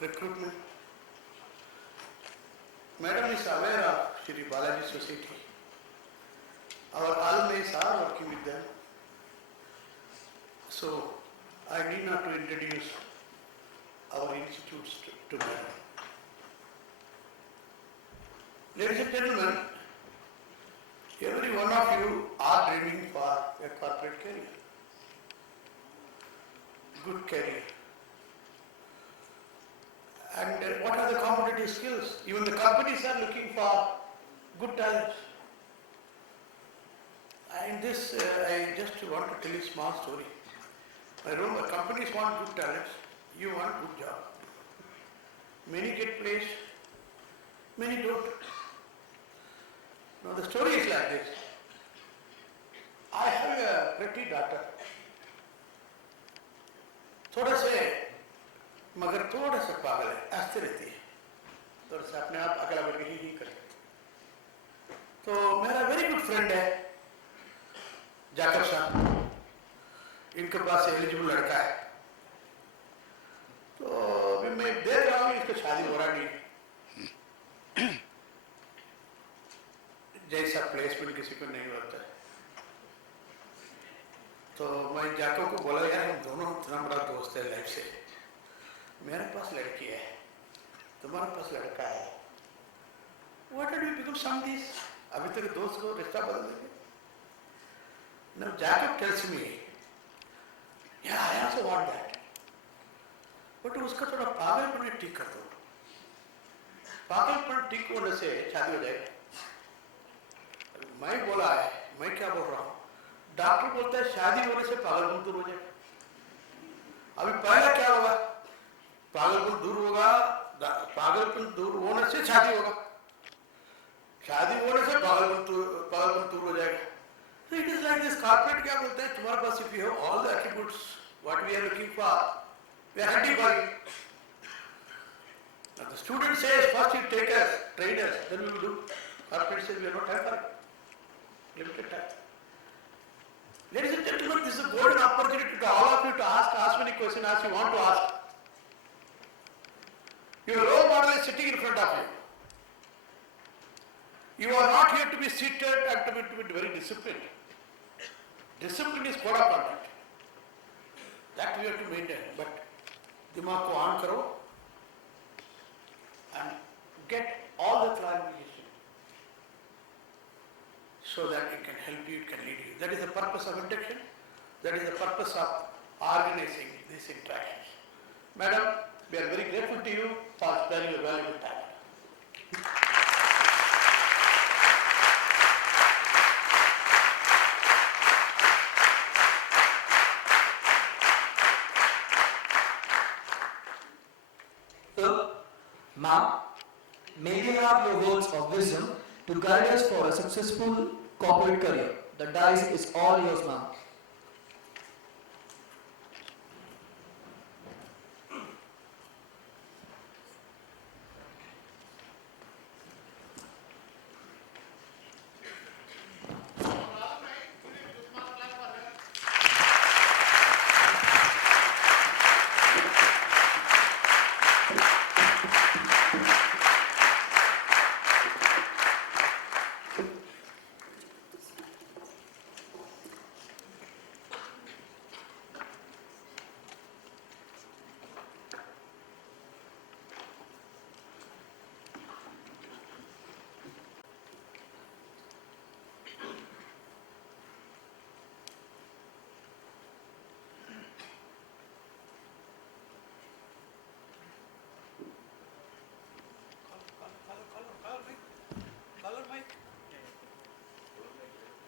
recruitment. Madam is aware of Shri Balaji Society. Our alumni are working with them. So I need not to introduce our institutes to them. Ladies and gentlemen, every one of you are dreaming for a corporate career, good career. And what are the competitive skills? Even the companies are looking for good talents. And this, I just want to tell you a small story. I remember companies want good talents, you want good job. Many get placed, many don't. Now the story is like this. I have a pretty daughter. थोड़ा से मगर थोड़ा सा पागल है, हंसती रहती है, थोड़ा सा अपने आप अकेला बैठ के ही करती। तो मेरा वेरी गुड फ्रेंड है जाकर साहब, इनके पास एलिजिबल लड़का है। तो अभी मैं देख रहा हूँ इसका शादी हो रहा नहीं, जैसा प्लेसमेंट किसी को नहीं होता है। तो मैं जाको को बोला यार हम दोनों इतना बड़ा दोस्त है लाइफ से, मेरे पास लड़की है, तुम्हारे पास लड़का है, What did we become some these? अभी तेरे दोस्त को रिश्ता बदल देंगे? Now Jacob tells me, yeah, I also want that. But उसका थोड़ा पागलपन ठीक कर दो। पागलपन ठीक होने से शादी हो जाएगी। मैं बोला है, मैं क्या बोल रहा हूँ? डॉक्टर बोलता है शादी होने से पागलपन दूर हो जाएगा। अभी पहला क्या होगा? पागलपन दूर होगा, पागलपन दूर होने से शादी होगा, शादी होने से पागलपन दूर हो जाएगा। So it is like this corporate क्या बोलते हैं तुम्हारे पास if you have all the attributes what we are looking for, we are hunting for you. Now the student says first you take us, train us, then we will do. Corporate says we are not time for it. Limited time. Ladies and gentlemen, this is a golden opportunity to all of you to ask as many questions as you want to ask. Your role model is sitting in front of you. You are not here to be seated and to be very disciplined. Discipline is code of conduct. That we have to maintain. But दिमाग को on करो and get all the clarification so that it can help you, it can lead you. That is the purpose of induction. That is the purpose of organizing these interactions. Madam, we are very grateful to you for sparing your valuable time. Ma'am, may we have your words of wisdom to guide us for a successful corporate career. The dice is all yours, ma'am.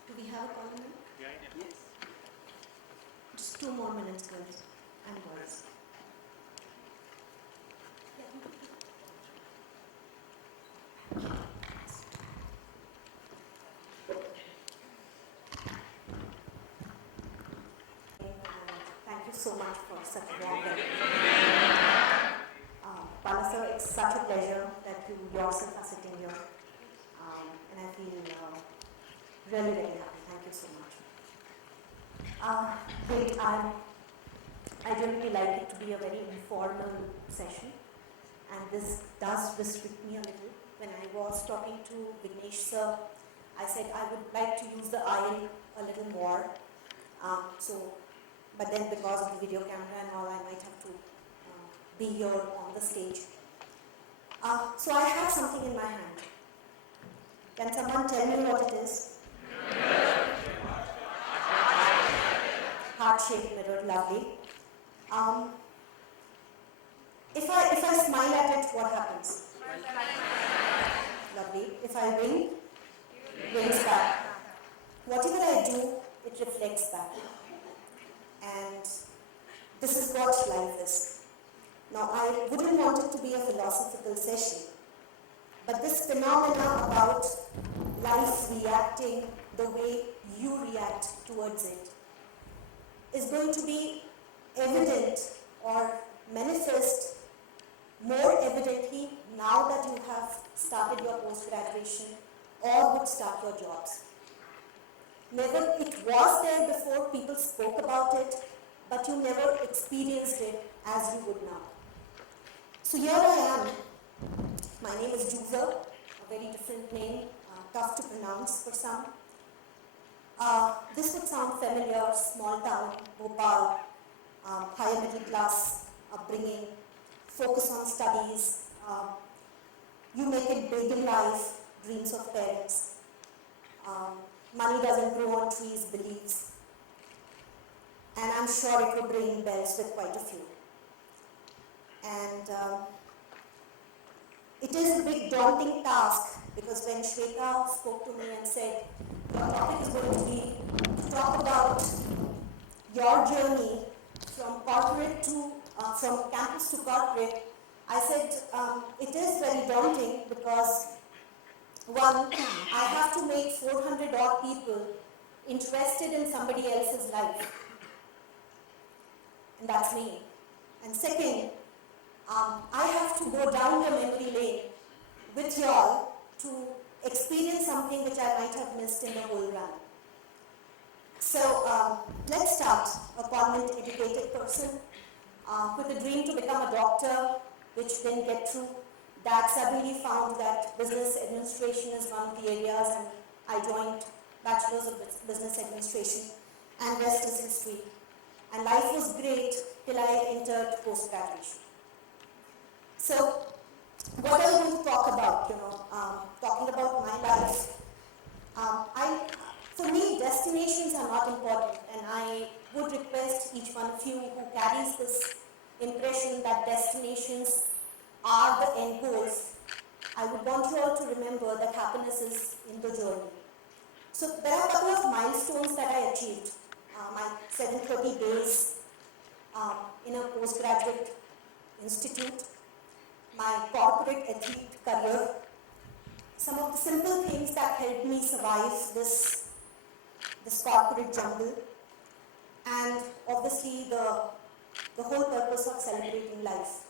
Do we have a call now? Yes. Just 2 more minutes, girls and boys. Thank you so much for such a warm welcome. Bala sir, it's such a pleasure that you yourself are sitting here. And I feel really, really happy. Thank you so much. Great. I generally like it to be a very informal session. this does restrict me a little. When I was talking to Vignesh sir, I said I would like to use the aisle a little more. But then because of the video camera and all, I might have to be here on the stage. So I have something in my hand. Can someone tell me what it is? Heart-shaped mirror, lovely. If I smile at it, what happens? Lovely. If I wink, winks back. Whatever I do, it reflects back. And this is what life is. Now, I wouldn't want it to be a philosophical session, but this phenomena about life reacting the way you react towards it is going to be evident or manifest more evidently now that you have started your post-graduation or would start your jobs. Never, it was there before, people spoke about it, but you never experienced it as you would now. So here I am. My name is Joozar, a very different name, tough to pronounce for some. This would sound familiar, small town, Bhopal, higher middle class upbringing, focus on studies, you make it big in life, dreams of parents. Money doesn't grow on trees, beliefs. And I'm sure it would ring bells with quite a few. And it is a big daunting task, because when Shweta spoke to me and said, your topic is going to be to talk about your journey from corporate to, from campus to corporate, I said it is very daunting because one, I have to make 400 odd people interested in somebody else's life. And that's me. And second, I have to go down the memory lane with y'all to experience something which I might have missed in the whole run. So let's start. A convent-educated person with a dream to become a doctor, which didn't get through. Dad suddenly found that business administration is one of the areas, and I joined Bachelor's of Business Administration, and rest is history. And life was great till I entered post-graduation. So, what are we going to talk about? Talking about my life. For me, destinations are not important, and I would request each one of you who carries this impression that destinations are the end goals. I would want you all to remember that happiness is in the journey. So there are a couple of milestones that I achieved. My 730 days in a postgraduate institute, my corporate athlete career, some of the simple things that helped me survive this corporate jungle, and obviously the whole purpose of celebrating life.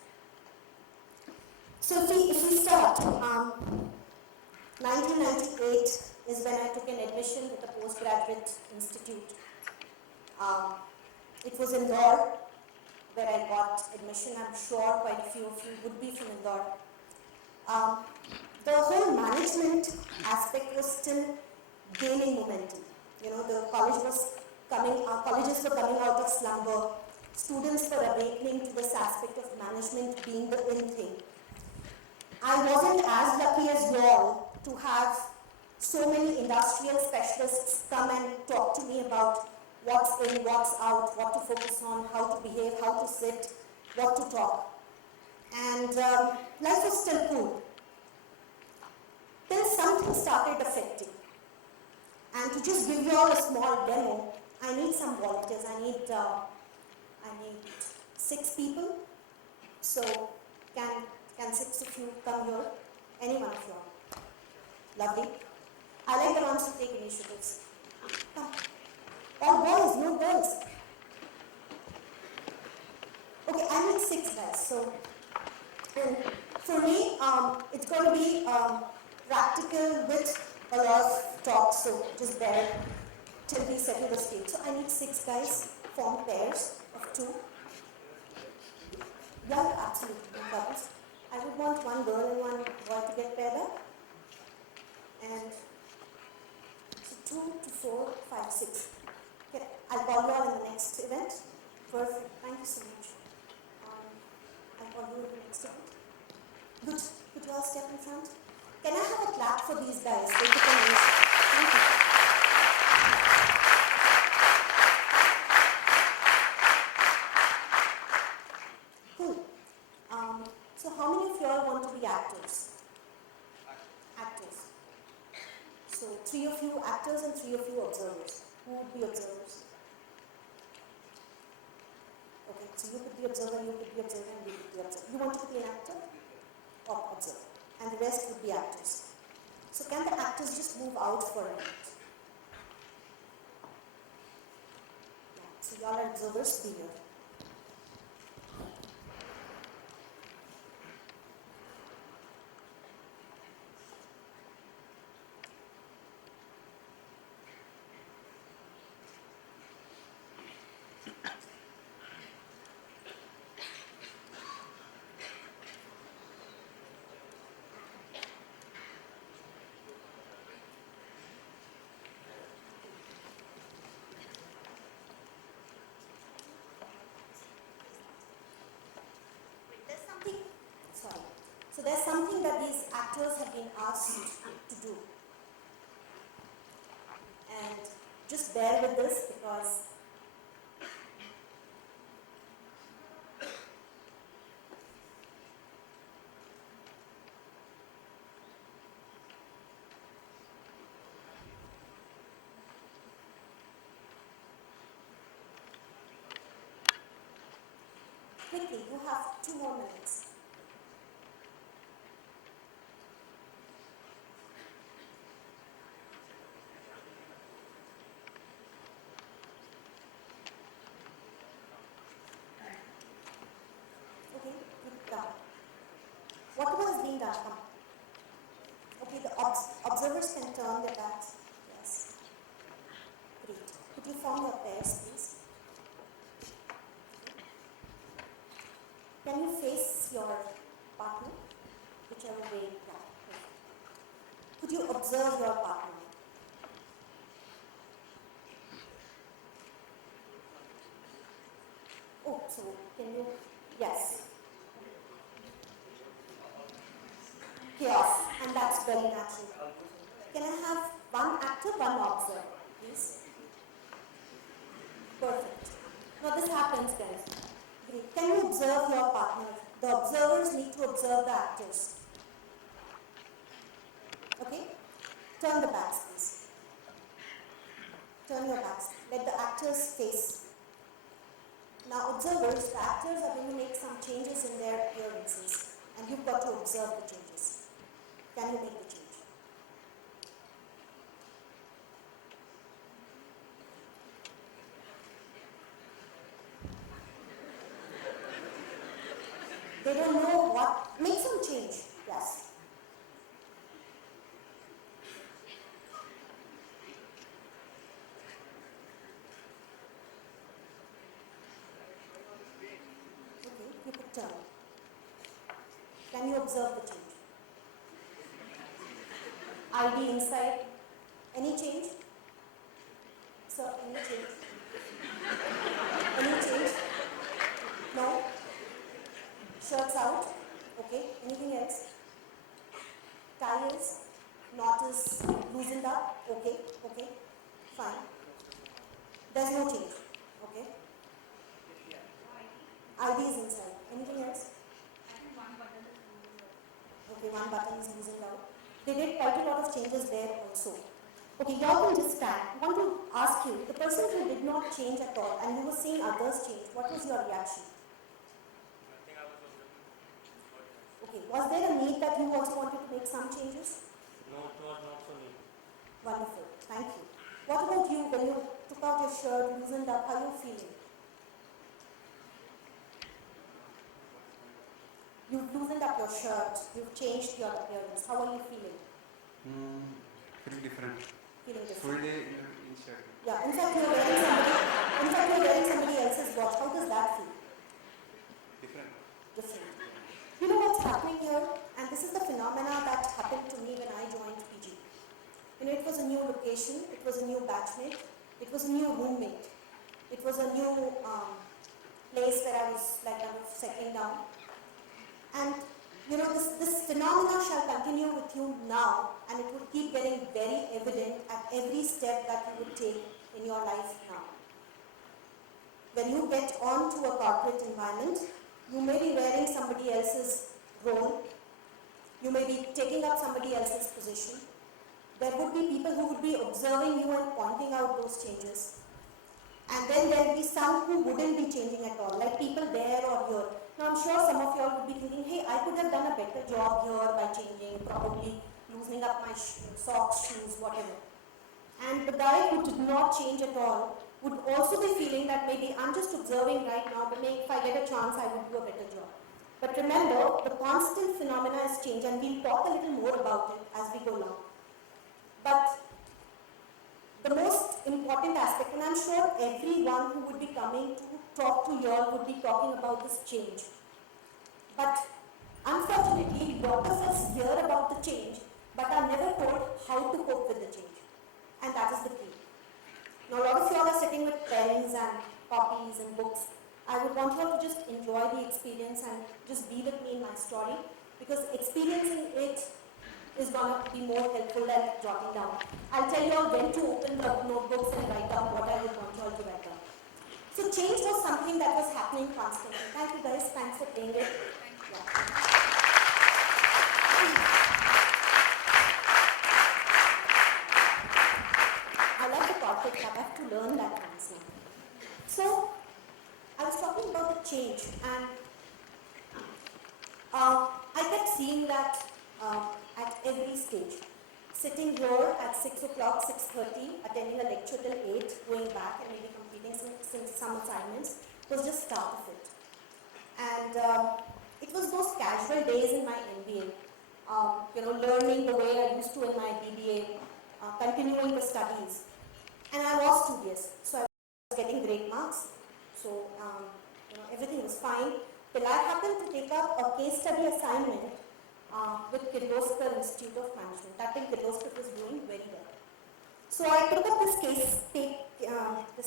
So if we start, 1998 is when I took an admission with a postgraduate institute. It was Indore where I got admission. I'm sure quite a few of you would be from Indore. The whole management aspect was still gaining momentum. The college was colleges were coming out of slumber. Students were awakening to this aspect of management being the in thing. I wasn't as lucky as you all to have so many industrial specialists come and talk to me about what's in, what's out, what to focus on, how to behave, how to sit, what to talk. And life was still cool. Then something started affecting. And to just give you all a small demo, I need some volunteers. I need 6 people. So can 6 of you come here? Any one of you all? Lovely. I like the ones who take initiatives. Come. All boys, no girls. Okay, I need 6 guys. So, and for me, it's going to be practical with a lot of talk. So just bear till we settle the stage. So I need 6 guys, form pairs of 2. Yeah, absolutely, no problems. I would want to get paired up. And so 2 to 4, 5, 6. Okay, I'll call you all in the next event. Perfect. Thank you so much. I'll call you in the next event. Good. Could you all step in front? Can I have a clap for these guys? They took an initiative. Thank you. Cool. So how many of you all want to be actors? Actors. So 3 of you actors and 3 of you observers. Who would be observers? Okay, so you could be observer, you could be observer, and you could be observer. You want to be an actor or observer? And the rest would be actors. So can the actors just move out for a minute? Yeah, so you all are observers, be here. Sorry. So there's something that these actors have been asked to do. And just bear with this because quickly, you have 2 more minutes. Okay, good done. Whatever is being done, come. Okay, the observers can turn their backs. Yes. Great. Could you form your pairs, please? Can you face your partner, whichever way you can? Could you observe your partner? Oh, so can you? Yes. Chaos, and that's very natural. Can I have one actor, one observer, please? Perfect. Now this happens, guys. Great. Can you observe your partner? The observers need to observe the actors. Okay? Turn the backs, please. Turn your backs. Let the actors face. Now observers, the actors are going to make some changes in their appearances. And you've got to observe the changes. Can you make the change? They don't know what. Make some change. Yes. Okay, you could turn. Can you observe the change? ID inside. Any change? Sir, any change? Any change? No? Shirts out? Okay. Anything else? Tie is? Knot is loosened up? Okay. Okay. Fine. There's no change. Okay. ID is inside. Anything else? Okay, one button is loosened out. They did quite a lot of changes there also. Okay, y'all can just stand. I want to ask you, the person who did not change at all and you were seeing others change, what was your reaction? Okay, was there a need that you also wanted to make some changes? No, it was not so neat. Wonderful, thank you. What about you, when you took out your shirt, loosened up, how are you feeling? You've loosened up your shirt, you've changed your appearance. How are you feeling? Feeling different. Feeling different. Full day in shirt. Yeah, in fact you're wearing somebody else's watch. How does that feel? Different. Different. You know what's happening here? And this is the phenomena that location, it was a new batchmate, it was a new roommate, it was a new place where I was like kind of settling down. And you know, this phenomena shall continue with you now, and it would keep getting very evident at every step that you would take in your life now. When you get onto a corporate environment, you may be wearing somebody else's role, you may be taking up somebody else's position. There would be people who would be observing you and pointing out those changes. And then there will be some who wouldn't be changing at all, like people there or here. Now I'm sure some of you all would be thinking, hey, I could have done a better job here by changing, probably loosening up my socks, shoes, whatever. And the guy who did not change at all would also be feeling that maybe I'm just observing right now, but maybe if I get a chance, I would do a better job. But remember, the constant phenomena is change, and we'll talk a little more about it as we go along. But the most important aspect, and I'm sure everyone who would be coming to talk to you all would be talking about this change. But unfortunately, a lot of us hear about the change, but are never told how to cope with the change. And that is the key. Now, a lot of you all are sitting with pens and copies and books. I would want you all to just enjoy the experience and just be with me in my story, because experiencing it is going to be more helpful than jotting down. I'll tell you all when to open the notebooks and write down what I would want you all to write down. So change was something that was happening constantly. Thank you guys, thanks for playing it. I love the corporate club, I have to learn that once now. So, I was talking about the change, and I kept seeing that at every stage. Sitting here at 6 o'clock, 6:30, attending a lecture till 8, going back and maybe completing some assignments, was just start of it. And it was those casual days in my MBA, learning the way I used to in my BBA, continuing the studies. And I was studious, so I was getting great marks. So, everything was fine. Till I happened to take up a case study assignment with Kirloskar Institute of Management. That time Kirloskar was doing very well. So I took up this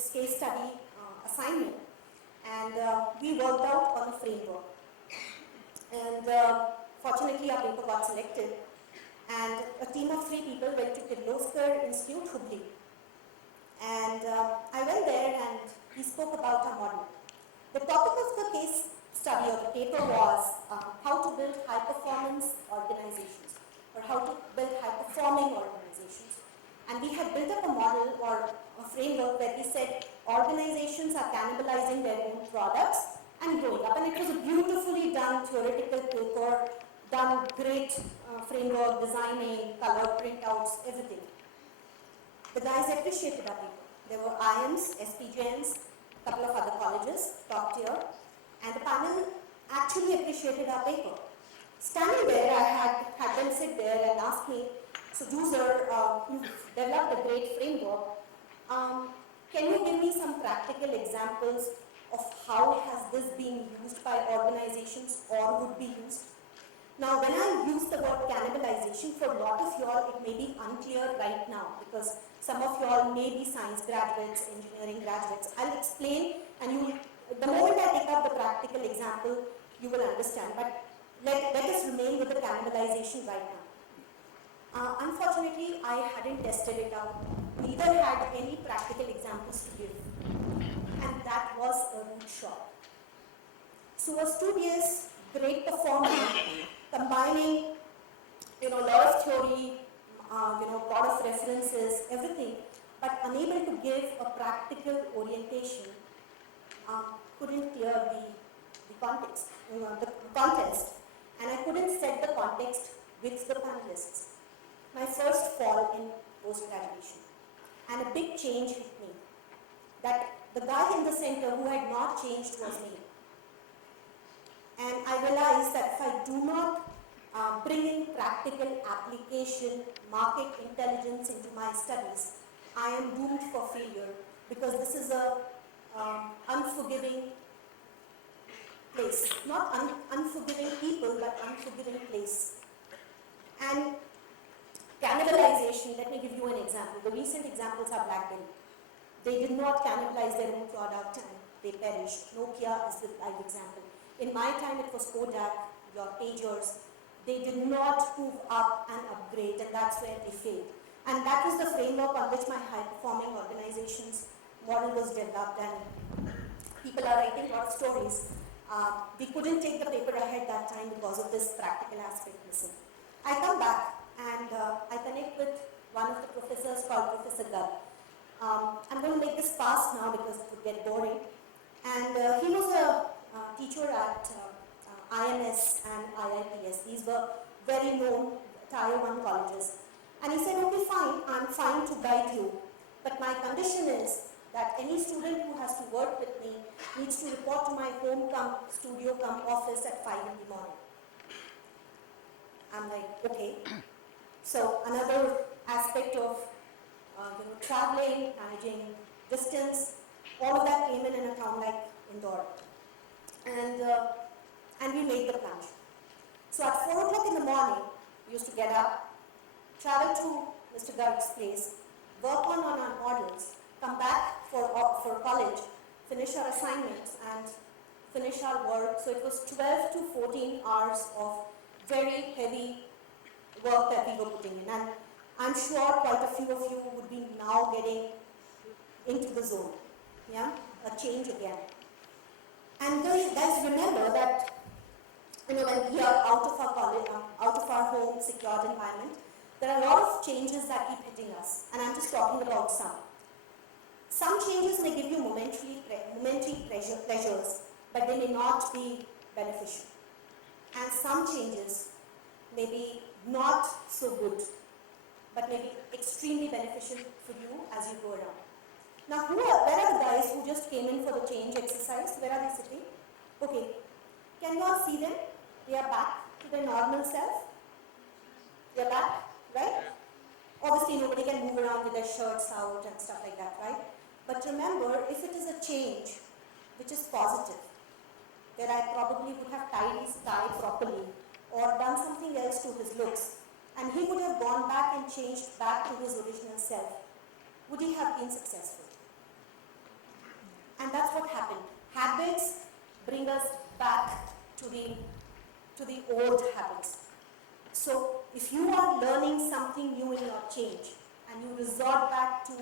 case study assignment, and we worked out on a framework. And fortunately, our paper got selected, and a team of 3 people went to Kirloskar Institute, Hubli. And I went there, and he spoke about our model. The topic of the case study or the paper was how to build high-performance organizations, or how to build high-performing organizations. And we had built up a model or a framework where we said organizations are cannibalizing their own products and growing up. And it was a beautifully done theoretical paper, done great framework, designing, color printouts, everything. The guys appreciated our paper. There were IMs, SPJNs, a couple of other colleges, top tier, and the panel actually appreciated our paper. Standing there, I had them sit there and ask me, so Joozar, you've developed a great framework. Can you give me some practical examples of how has this been used by organizations or would be used? Now, when I use the word cannibalization, for a lot of y'all, it may be unclear right now, because some of y'all may be science graduates, engineering graduates. I'll explain, and the moment I take up the practical example, you will understand. But let us remain with the cannibalization right now. Unfortunately, I hadn't tested it out, neither had any practical examples to give. And that was a rude shock. So a studious, great performer, combining, a lot of theory, lot of references, everything, but unable to give a practical orientation, couldn't clear the context, the contest, and I couldn't set the context with the panelists. My first fall in post-graduation, and a big change hit me. That the guy in the center who had not changed was me. And I realized that if I do not bring in practical application, market intelligence into my studies, I am doomed for failure, because this is a unforgiving place. Not unforgiving people, but unforgiving place. And cannibalization, let me give you an example. The recent examples are BlackBerry. They did not cannibalize their own product and they perished. Nokia is the live example. In my time, it was Kodak, your pagers. They did not move up and upgrade, and that's where they failed. And that was the framework on which my high-performing organizations model was developed, and people are writing a lot of stories. We couldn't take the paper ahead that time because of this practical aspect missing. I come back and I connect with one of the professors called Professor Garg. I'm going to make this fast now because it would get boring. And he was a teacher at IMS and IIPS. These were very known Tier 1 colleges. And he said, okay, fine, I'm fine to guide you, but my condition is that any student who has to work with me needs to report to my home studio office at 5 in the morning. I'm like, okay. So another aspect of traveling, managing distance, all of that came in a town like Indore. And we made the plunge. So at 4 o'clock in the morning, we used to get up, travel to Mr. Garg's place, work on our models, come back for college, finish our assignments and finish our work. So it was 12 to 14 hours of very heavy work that we were putting in. And I'm sure quite a few of you would be now getting into the zone. Yeah, a change again. And guys, remember that when we are out of our college, out of our home, secured environment, there are a lot of changes that keep hitting us. And I'm just talking about some. Some changes may give you momentary pleasures, but they may not be beneficial. And some changes may be not so good, but may be extremely beneficial for you as you go around. Now, where are the guys who just came in for the change exercise? Where are they sitting? Okay, can you all see them? They are back to their normal self. They are back, right? Obviously, nobody can move around with their shirts out and stuff like that, right? But remember, if it is a change which is positive, where I probably would have tied his tie properly or done something else to his looks, and he would have gone back and changed back to his original self, would he have been successful? And that's what happened. Habits bring us back to the old habits. So if you are learning something new in your change and you resort back to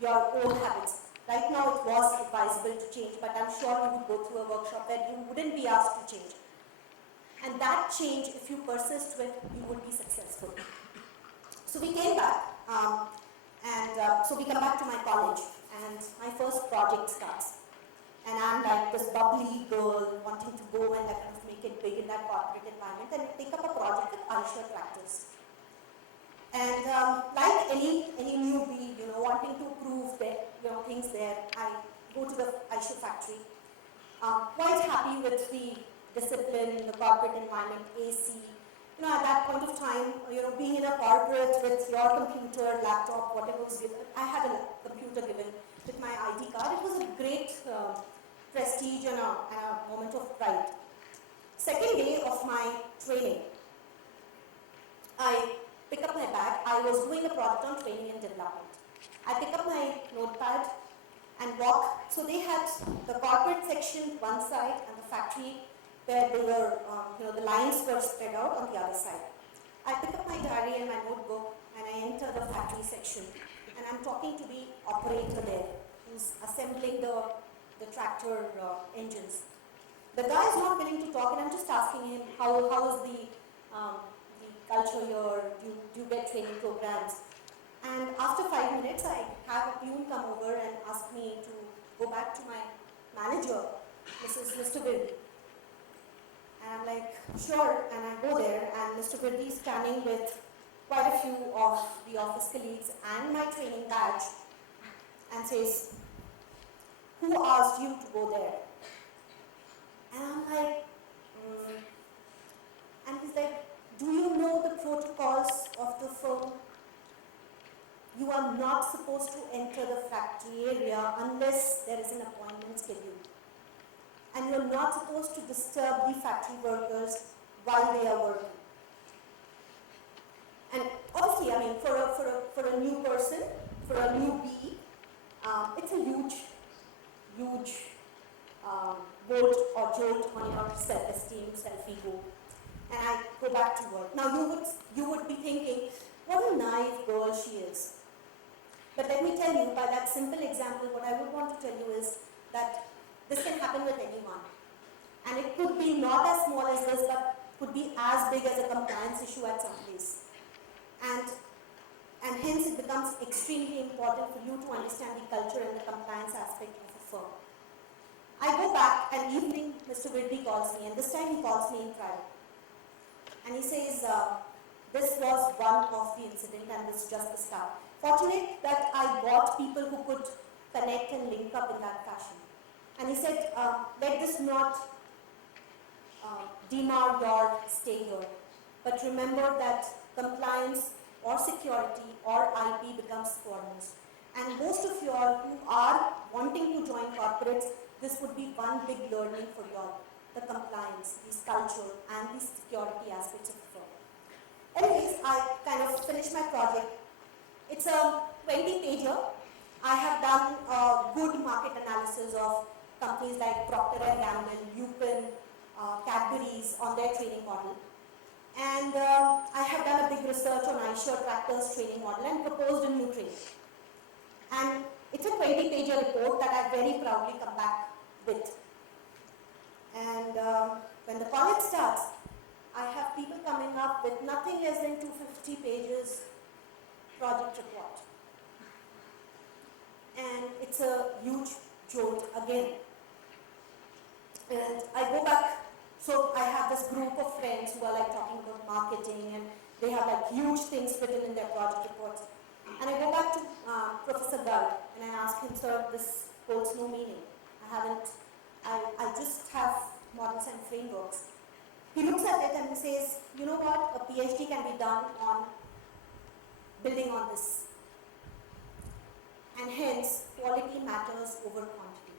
your old habits, right now it was advisable to change, but I'm sure you would go through a workshop where you wouldn't be asked to change. And that change, if you persist with, you would be successful. So we came back, so we come back to my college, and my first project starts. And I'm like this bubbly girl wanting to go and kind of make it big in that corporate environment, and I pick up a project with Eicher tractors. And like any newbie, wanting to prove that things there, I go to the Eicher factory. Quite happy with the discipline, the corporate environment, AC. At that point of time, being in a corporate with your computer, laptop, whatever was given, I had a computer given with my ID card. It was a great prestige and a moment of pride. Second day of my training, I pick up my bag. I was doing a project on training and development. I pick up my notepad and walk. So they had the corporate section one side and the factory where they were, the lines were spread out on the other side. I pick up my diary and my notebook and I enter the factory section. And I'm talking to the operator there who's assembling the tractor engines. The guy is not willing to talk, and I'm just asking him how is the culture here, do you get training programs? And after 5 minutes, I have a peon come over and ask me to go back to my manager, Mr. Virdi. And I'm like, sure, and I go there, and Mr. Virdi is standing with quite a few of the office colleagues and my training badge and says, who asked you to go there? And I'm like, and he's like, do you know the protocols of the firm? You are not supposed to enter the factory area unless there is an appointment scheduled. And you're not supposed to disturb the factory workers while they are working. And obviously, for a a new person, for a newbie, it's a huge bolt or jolt on your self-esteem, self-ego. And I go back to work. Now you would be thinking, what a naive girl she is. But let me tell you, by that simple example, what I would want to tell you is that this can happen with anyone. And it could be not as small as this, but could be as big as a compliance issue at some place. And hence it becomes extremely important for you to understand the culture and the compliance aspect of a firm. I go back, and evening Mr. Widby calls me, and this time he calls me in private. And he says, this was one of the incident and this is just the start. Fortunate that I got people who could connect and link up in that fashion. And he said, let this not demar your stay here. But remember that compliance or security or IP becomes foremost. And most of you all who are wanting to join corporates, this would be one big learning for you all. The compliance, the culture and the security aspects of the firm. Anyways, I kind of finished my project. It's a 20-pager. I have done a good market analysis of companies like Procter & Gamble, Lupin, Cadbury's on their training model. And I have done a big research on iSure Tractor's training model and proposed a new training. And it's a 20-pager report that I very proudly come back with. And when the college starts, I have people coming up with nothing less than 250 pages project report. And it's a huge jolt again. And I go back, so I have this group of friends who are like talking about marketing and they have like huge things written in their project reports. And I go back to Professor Garg and I ask him, sir, this holds no meaning. I just have models and frameworks. He looks at it and he says, you know what, a PhD can be done on building on this. And hence, quality matters over quantity.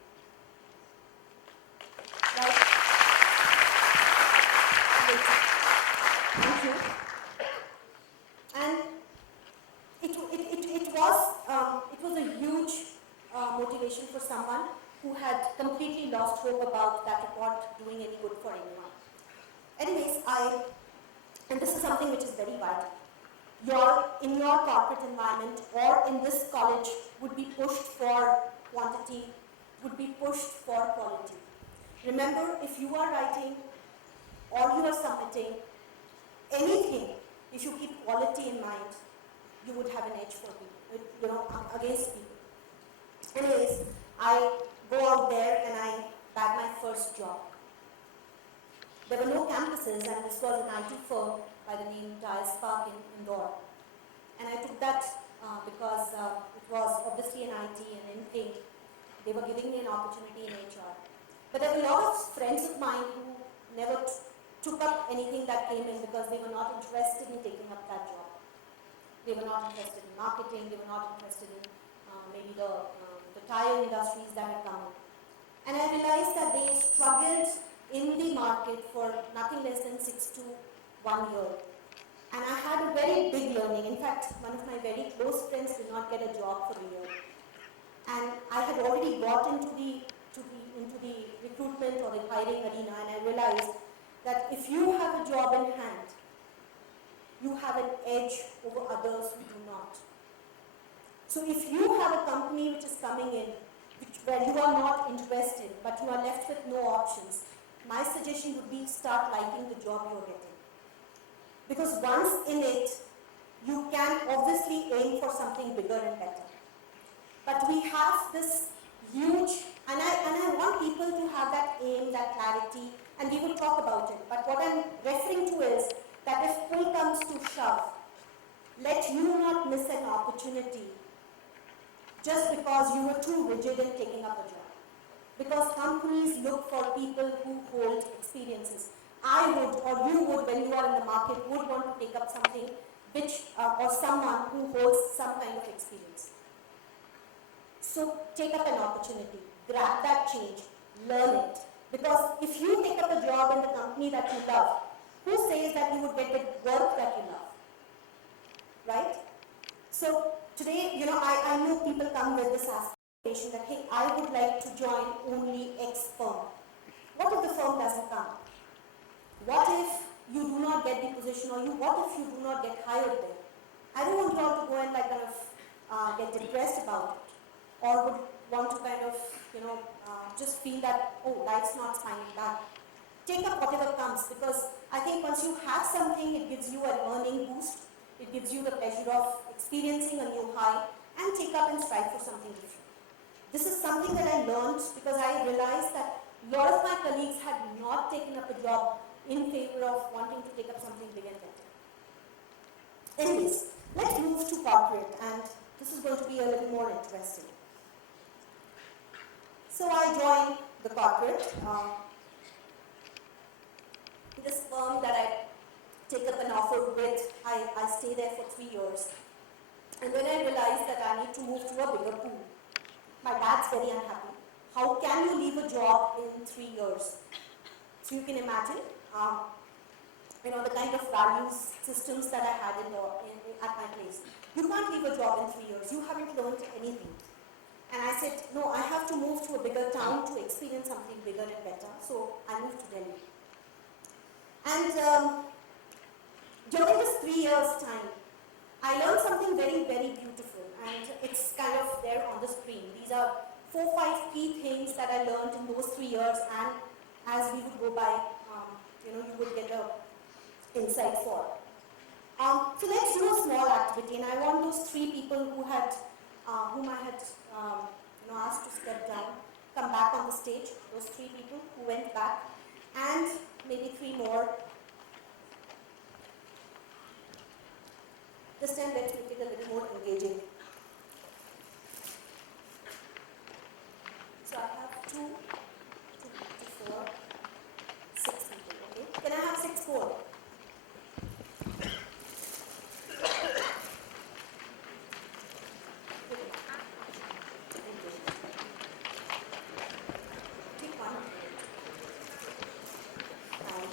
Right? Thank you. And it was a huge motivation for someone who had completely lost hope about that report doing any good for anyone. Anyways, and this is something which is very vital. In your corporate environment or in this college would be pushed for quantity, would be pushed for quality. Remember, if you are writing or you are submitting anything, if you keep quality in mind, you would have an edge for people, against people. Anyways, I go out there and I bag my first job. There were no campuses and this was an IT firm by the name Dias Park in Indore. And I took that because it was obviously an IT and anything. They were giving me an opportunity in HR. But there were a lot of friends of mine who never took up anything that came in because they were not interested in taking up that job. They were not interested in marketing, they were not interested in maybe the tire industries that had come in. And I realized that they struggled in the market for nothing less than 6 to 1 year. And I had a very big learning. In fact, one of my very close friends did not get a job for a year. And I had already got into the recruitment or the hiring arena, and I realized that if you have a job in hand, you have an edge over others who do not. So if you have a company which is coming in, where you are not interested, but you are left with no options, my suggestion would be start liking the job you are getting. Because once in it, you can obviously aim for something bigger and better. But we have this huge, and I want people to have that aim, that clarity, and we will talk about it. But what I'm referring to is that if pull comes to shove, let you not miss an opportunity just because you were too rigid in taking up a job. Because companies look for people who hold experiences. I would, or you would, when you are in the market, would want to take up something which, or someone who holds some kind of experience. So take up an opportunity, grab that change, learn it. Because if you take up a job in the company that you love, who says that you would get the work that you love? Right? So Today, I know people come with this aspiration that, hey, I would like to join only X firm. What if the firm doesn't come? What if you do not get the position, or what if you do not get hired there? I don't want you all to go and get depressed about it, or would want to just feel that, oh, life's not smiling back. Take up whatever comes, because I think once you have something, it gives you an earning boost, it gives you the pleasure of experiencing a new high, and take up and strive for something different. This is something that I learned because I realized that a lot of my colleagues had not taken up a job in favor of wanting to take up something big and better. Anyways, let's move to corporate, and this is going to be a little more interesting. So I joined the corporate, this firm that I take up an offer with. I stay there for 3 years. And when I realized that I need to move to a bigger pool, my dad's very unhappy. How can you leave a job in 3 years? So you can imagine, the kind of values systems that I had at my place. You can't leave a job in 3 years. You haven't learned anything. And I said, no, I have to move to a bigger town to experience something bigger and better. So I moved to Delhi. And during this 3 years time, I learned something very, very beautiful, and it's kind of there on the screen. These are 4-5 key things that I learned in those 3 years, and as we would go by, you would get a insight for. So let's do a small activity, and I want those 3 people whom I had asked to step down, come back on the stage. Those 3 people who went back, and maybe 3 more. This time let's make it a little more engaging. So I have 2, 4, 6 people, okay? Can I have 6 more? Pick one. And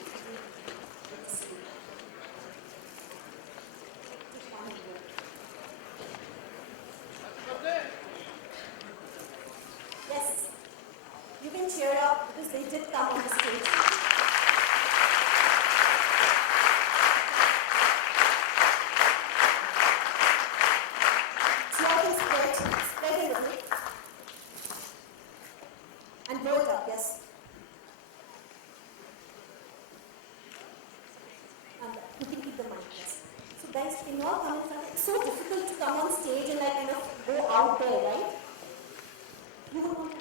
let's see. Pick one more. Yes, you can cheer up because they did come on the stage. So I can spread a little and blow it up, yes. And you can keep the mic, yes. So guys, can you all come in front? It's so difficult to come on stage and kind of go out there, right? You would want to,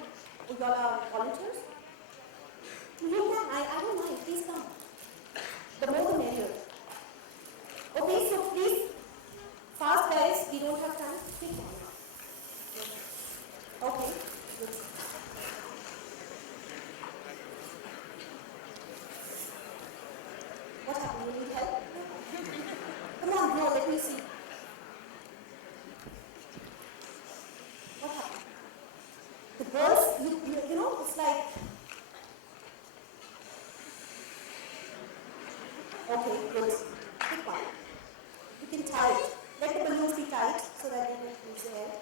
you all are volunteers? You can, I don't mind, please come. The more the merrier. Okay, so please, fast guys, we don't have time. Take one. Okay, good. What happened? You need help? Come on, bro, let me see. What happened? The girls, it's like, okay, good. Pick one. You can tie it. Let the balloons be tight so that they don't lose the air.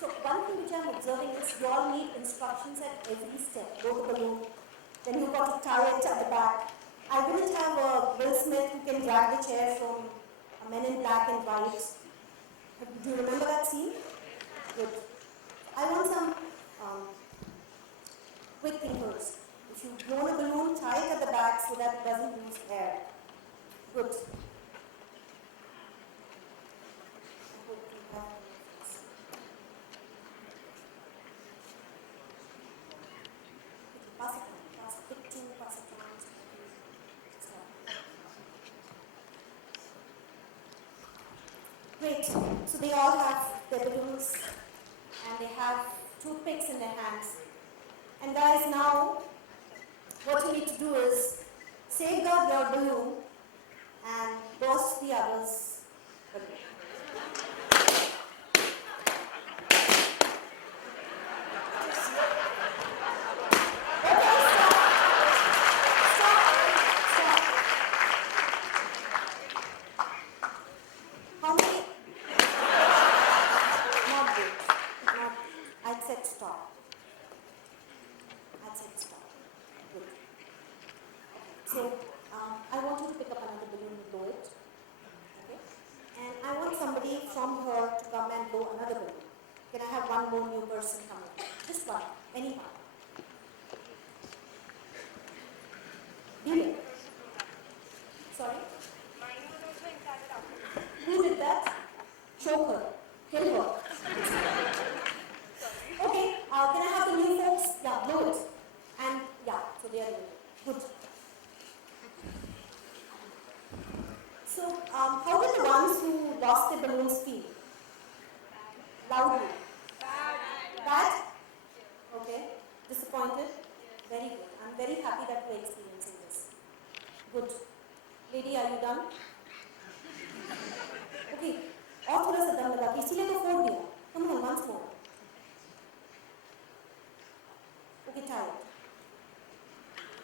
So one thing which I'm observing is you all need instructions at every step. Go the balloon, then you've got to tie it at the back. I wouldn't have a Will Smith who can drag the chair from a Men in Black and White. Do you remember that scene? Good. I want some quick thinkers. If you blow a balloon, tie it at the back so that it doesn't lose air. Good. Pass it, pick 2, pass it around. Great. So they all have their balloons and they have toothpicks in their hands. And guys, now what you need to do is safeguard your balloon and burst the others' balloon. from her to come and blow another balloon. Can I have one more new person come in? Just one, anyone. Be there. Sorry? Who did that? Choke her. Kill her. Okay, can I have the new folks? Yeah, blow it. And yeah, so they are doing it. Good. So, how did the ones who lost their balloons feel? Loudly. Bad? Okay. Disappointed? Very good. I'm very happy that we're experiencing this. Good. Lady, are you done? Okay. और थोड़ा सा दम लगा के इसीलिए तो फोड़ दिया. Come on, once more. Okay, tired.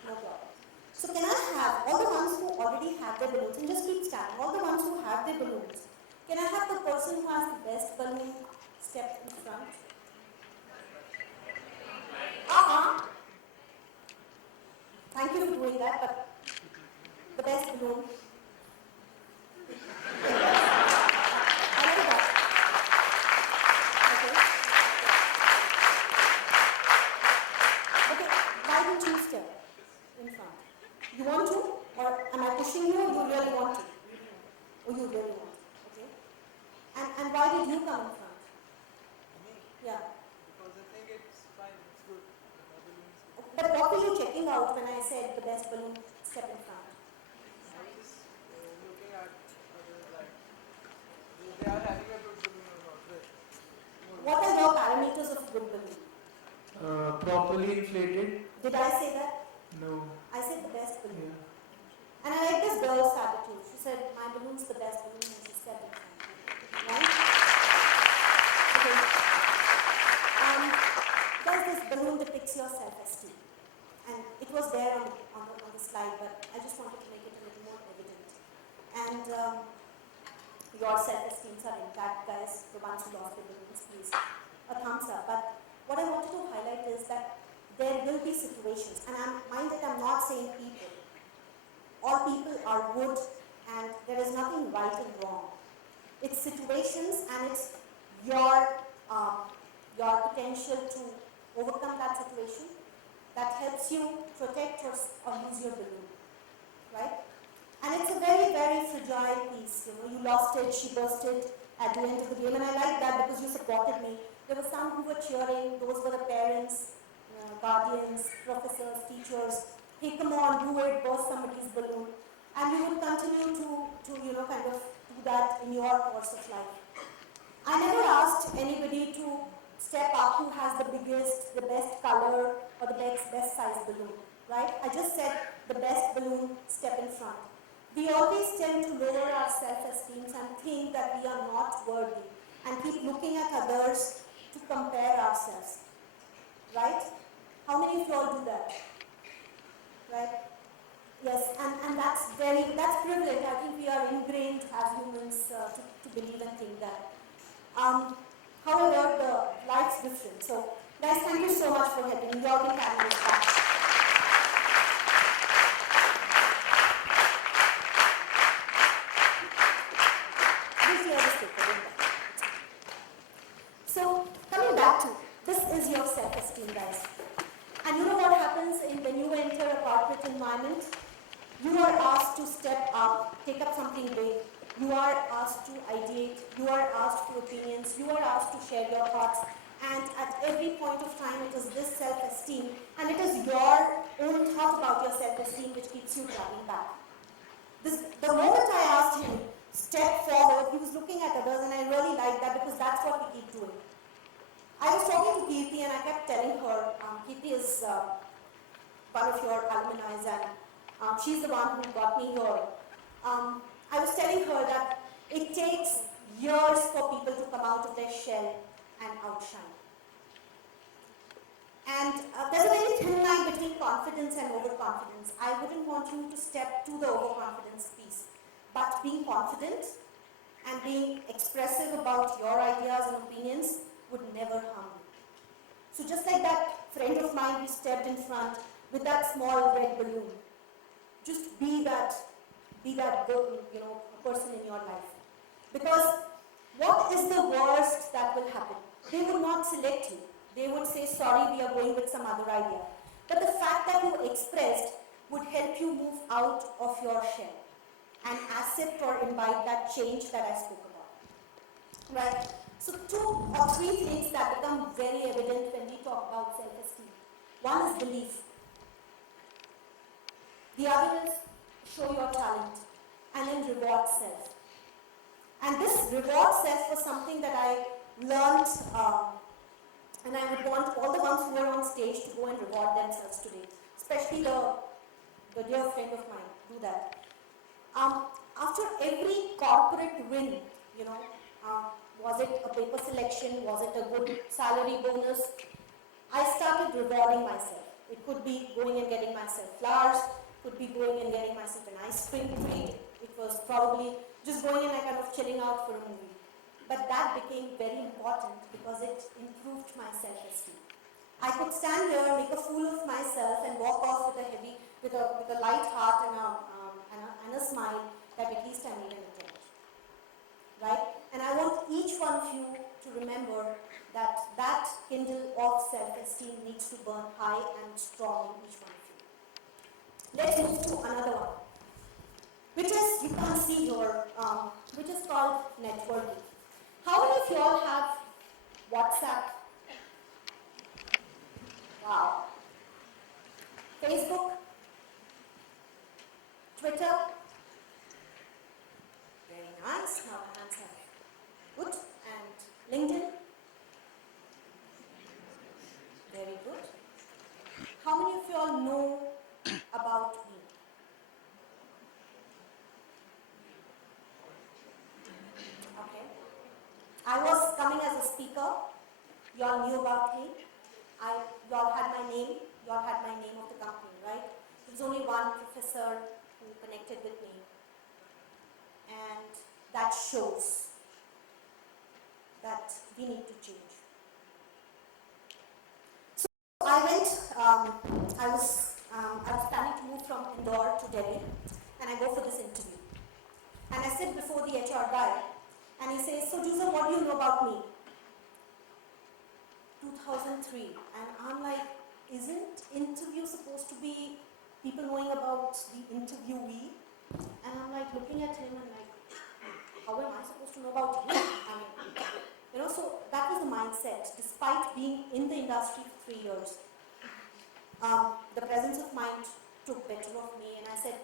No problem. So can I have all the ones who already have their balloons, and just keep standing, all the ones who have their balloons, can I have the person who has the best balloon step in front? Thank you for doing that, but the best balloon. I like that. Okay. Okay, why don't you step in front? You want to? Or am I pushing you, or you really want to? Or you really want to? Okay. And why did you come in front? Yeah. Because I think it's fine, it's good. The balloon is good. But what were you checking out when I said the best balloon step in front? I was just looking at others like, they are having a good balloon or not, right? What are your parameters of good balloon? Properly inflated? Did I say that? No. I said the best balloon. Yeah. And I like this girl's attitude. She said, my balloon's the best balloon, and she stepped in front. Right? Okay. Guys, this balloon depicts your self-esteem. And it was there on the slide, but I just wanted to make it a little more evident. And your self-esteems are intact, guys. The ones who lost their balloons, please. A thumbs up. But what I wanted to highlight is that there will be situations, and mind that I'm not saying people. All people are good, and there is nothing right and wrong. It's situations, and it's your potential to overcome that situation that helps you protect or use your balloon, right? And it's a very, very fragile piece. You lost it, she burst it at the end of the game, and I like that because you supported me. There were some who were cheering. Those were the parents, guardians, professors, teachers. Hey, come on, do it, burst somebody's balloon. And you would continue to kind of do that in your course of life. I never asked anybody to step up who has the biggest, the best color, or the best size balloon, right? I just said the best balloon, step in front. We always tend to lower our self-esteem and think that we are not worthy, and keep looking at others to compare ourselves, right? How many of you all do that? Right? Yes, and that's privilege. I think we are ingrained as humans to believe and think that. However, the life's different. So, guys, thank you so much for helping me. You all can carry this back. This year is taken. So, coming back to, this is your self-esteem, guys. And you know what happens when you enter a corporate environment? You are asked to step up, take up something big. You are asked to ideate. You are asked for opinions. You are asked to share your thoughts. And at every point of time, it is this self-esteem, and it is your own thought about your self-esteem which keeps you dragging back. The moment I asked him, step forward, he was looking at others, and I really liked that because that's what we keep doing. I was talking to Kirti, and I kept telling her, Kirti is one of your alumni, and she's the one who got me here. I was telling her that it takes years for people to come out of their shell and outshine. And there's a very thin line between confidence and overconfidence. I wouldn't want you to step to the overconfidence piece, but being confident and being expressive about your ideas and opinions would never harm you. So just like that friend of mine who stepped in front with that small red balloon, just be that person in your life. Because what what is the worst that will happen? They would not select you. They would say, sorry, we are going with some other idea. But the fact that you expressed would help you move out of your shell and accept or imbibe that change that I spoke about. Right? So 2 or 3 things that become very evident when we talk about self-esteem. One is belief. The other is show your talent and then reward self. And this reward self was something that I learned, and I would want all the ones who are on stage to go and reward themselves today, especially the dear friend of mine, do that. After every corporate win, you know, was it a paper selection, was it a good salary bonus, I started rewarding myself. It could be going and getting myself flowers, could be going and getting myself an ice cream treat. It was probably just going and kind of chilling out for a movie. But that became very important because it improved my self-esteem. I could stand here, make a fool of myself, and walk off with a light heart and a smile that at least I made an attempt. Right? And I want each one of you to remember that that kindle of self-esteem needs to burn high and strong in each one of you. Let's move to another one, which is, you can't see here, which is called networking. How many of you all have WhatsApp? Wow. Facebook? Twitter? Very nice. Now the hands are good. And LinkedIn? Very good. How many of you all know about me? Okay. I was coming as a speaker. You all knew about me. You all had my name. You all had my name of the company, right? There's only one professor who connected with me. And that shows that we need to change. So I went, I was planning to move from Indore to Delhi, and I go for this interview. And I sit before the HR guy, and he says, so Joozar, what do you know about me? 2003. And I'm like, isn't interview supposed to be people knowing about the interviewee? And I'm like looking at him and like, how am I supposed to know about you? I mean, you know, so that was the mindset. Despite being in the industry for 3 years, the presence of mind took better of me, and I said,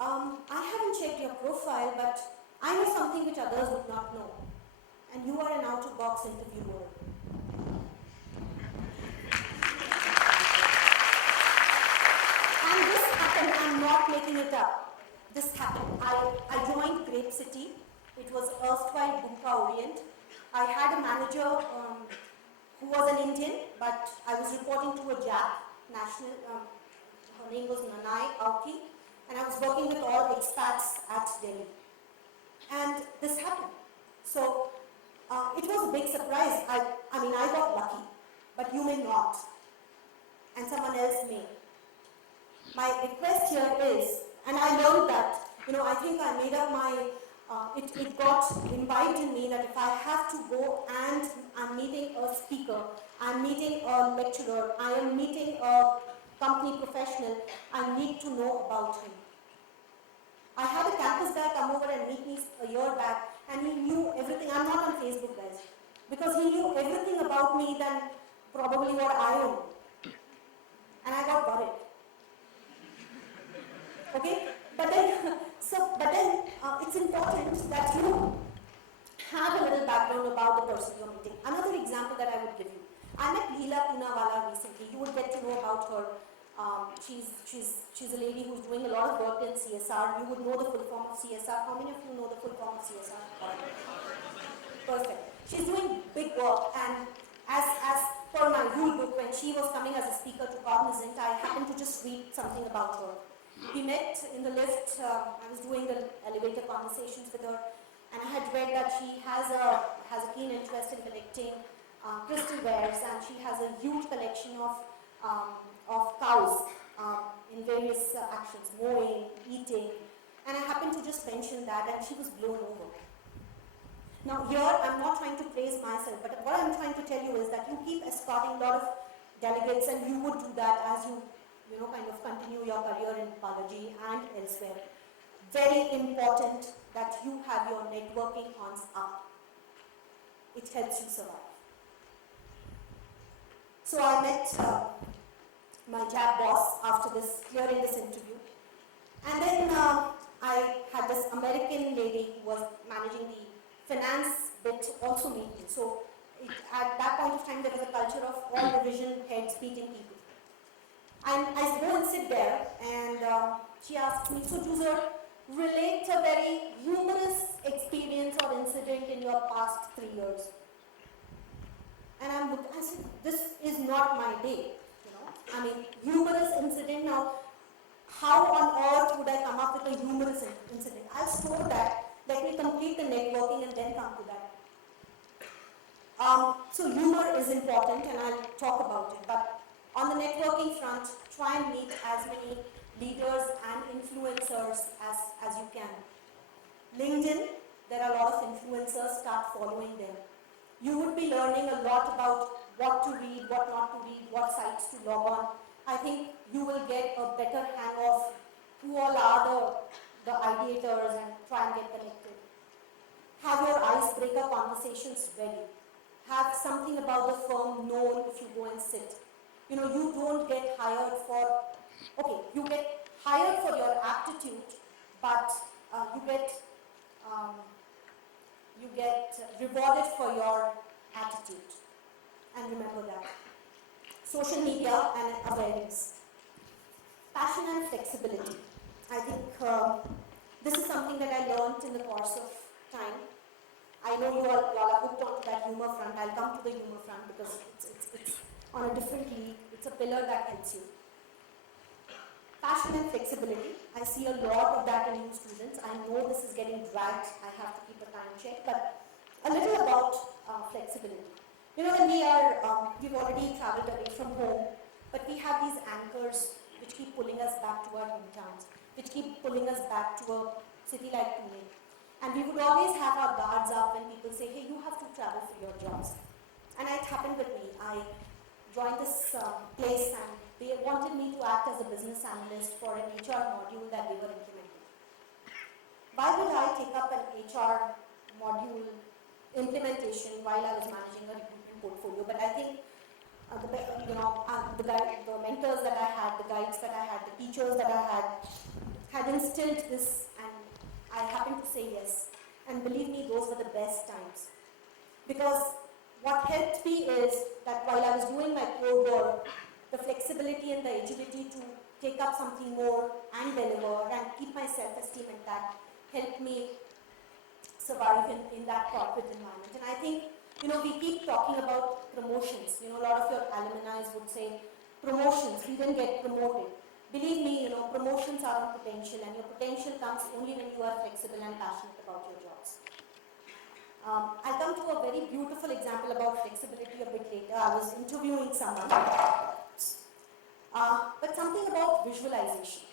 I haven't checked your profile, but I know something which others would not know. And you are an out-of-box interviewer. And this happened, I'm not making it up. This happened. I joined Grape City. It was erstwhile Bumka Orient. I had a manager who was an Indian, but I was reporting to a Jap national. Her name was Nanai Auki, and I was working with all expats at Delhi. And this happened. So it was a big surprise. I mean, I got lucky, but you may not, and someone else may. My request here is, and I learned that, you know, I think I made up my, it got imbibed in me that if I have to go and I'm meeting a speaker, I'm meeting a lecturer, I am meeting a company professional, I need to know about him. I had a campus guy come over and meet me a year back, and he knew everything. I'm not on Facebook, guys, because he knew everything about me than probably what I own. And I got worried. Okay? But then it's important that you have a little background about the person you're meeting. Another example that I would give you. I met Leela Poonawala recently. You would get to know about her. She's a lady who's doing a lot of work in CSR. You would know the full form of CSR. How many of you know the full form of CSR? Perfect. She's doing big work, and as per my rule book, when she was coming as a speaker to Cognizant, I happened to just read something about her. We met in the lift. I was doing the elevator conversations with her, and I had read that she has a keen interest in collecting crystal wares, and she has a huge collection of cows in various actions, mowing, eating, and I happened to just mention that, and she was blown over. Now here, I'm not trying to praise myself, but what I'm trying to tell you is that you keep escorting a lot of delegates, and you would do that as you kind of continue your career in Balaji and elsewhere. Very important that you have your networking ons up. It helps you survive. So I met my JAB boss after clearing this interview. And then I had this American lady who was managing the finance bit also meet me. So at that point of time, there was a culture of all division heads meeting people. And I go and sit there, and she asked me, so Joozar, relate a very humorous experience or incident in your past 3 years. And I said, this is not my day. I mean, humorous incident. Now, how on earth would I come up with a humorous incident? I'll store that. Let me complete the networking and then come to that. So humor is important, and I'll talk about it. But on the networking front, try and meet as many leaders and influencers as you can. LinkedIn, there are a lot of influencers. Start following them. You would be learning a lot about what to read, what not to read, what sites to log on. I think you will get a better hang of who all are the ideators and try and get connected. Have your icebreaker conversations ready. Have something about the firm known if you go and sit. You don't get hired you get hired for your aptitude, but you get rewarded for your attitude. And remember that. Social media and awareness. Passion and flexibility. I think this is something that I learned in the course of time. I know you all are hooked onto that humor front. I'll come to the humor front because it's on a different league. It's a pillar that helps you. Passion and flexibility. I see a lot of that in new students. I know this is getting dragged. I have to keep a time check. But a little about flexibility. When we've already traveled away from home, but we have these anchors which keep pulling us back to our hometowns, which keep pulling us back to a city like Pune. And we would always have our guards up when people say, hey, you have to travel for your jobs. And it happened with me. I joined this place, and they wanted me to act as a business analyst for an HR module that they were implementing. Why would I take up an HR module implementation while I was managing a recruitment portfolio? But I think the mentors that I had, the guides that I had, the teachers that I had instilled this, and I happened to say yes. And believe me, those were the best times. Because what helped me is that while I was doing my core work, the flexibility and the agility to take up something more and deliver and keep my self-esteem intact helped me survive in that corporate environment. And I think, we keep talking about promotions. A lot of your alumni would say, promotions, we didn't get promoted. Believe me, promotions are on potential, and your potential comes only when you are flexible and passionate about your jobs. I'll come to a very beautiful example about flexibility a bit later. I was interviewing someone, but something about visualization.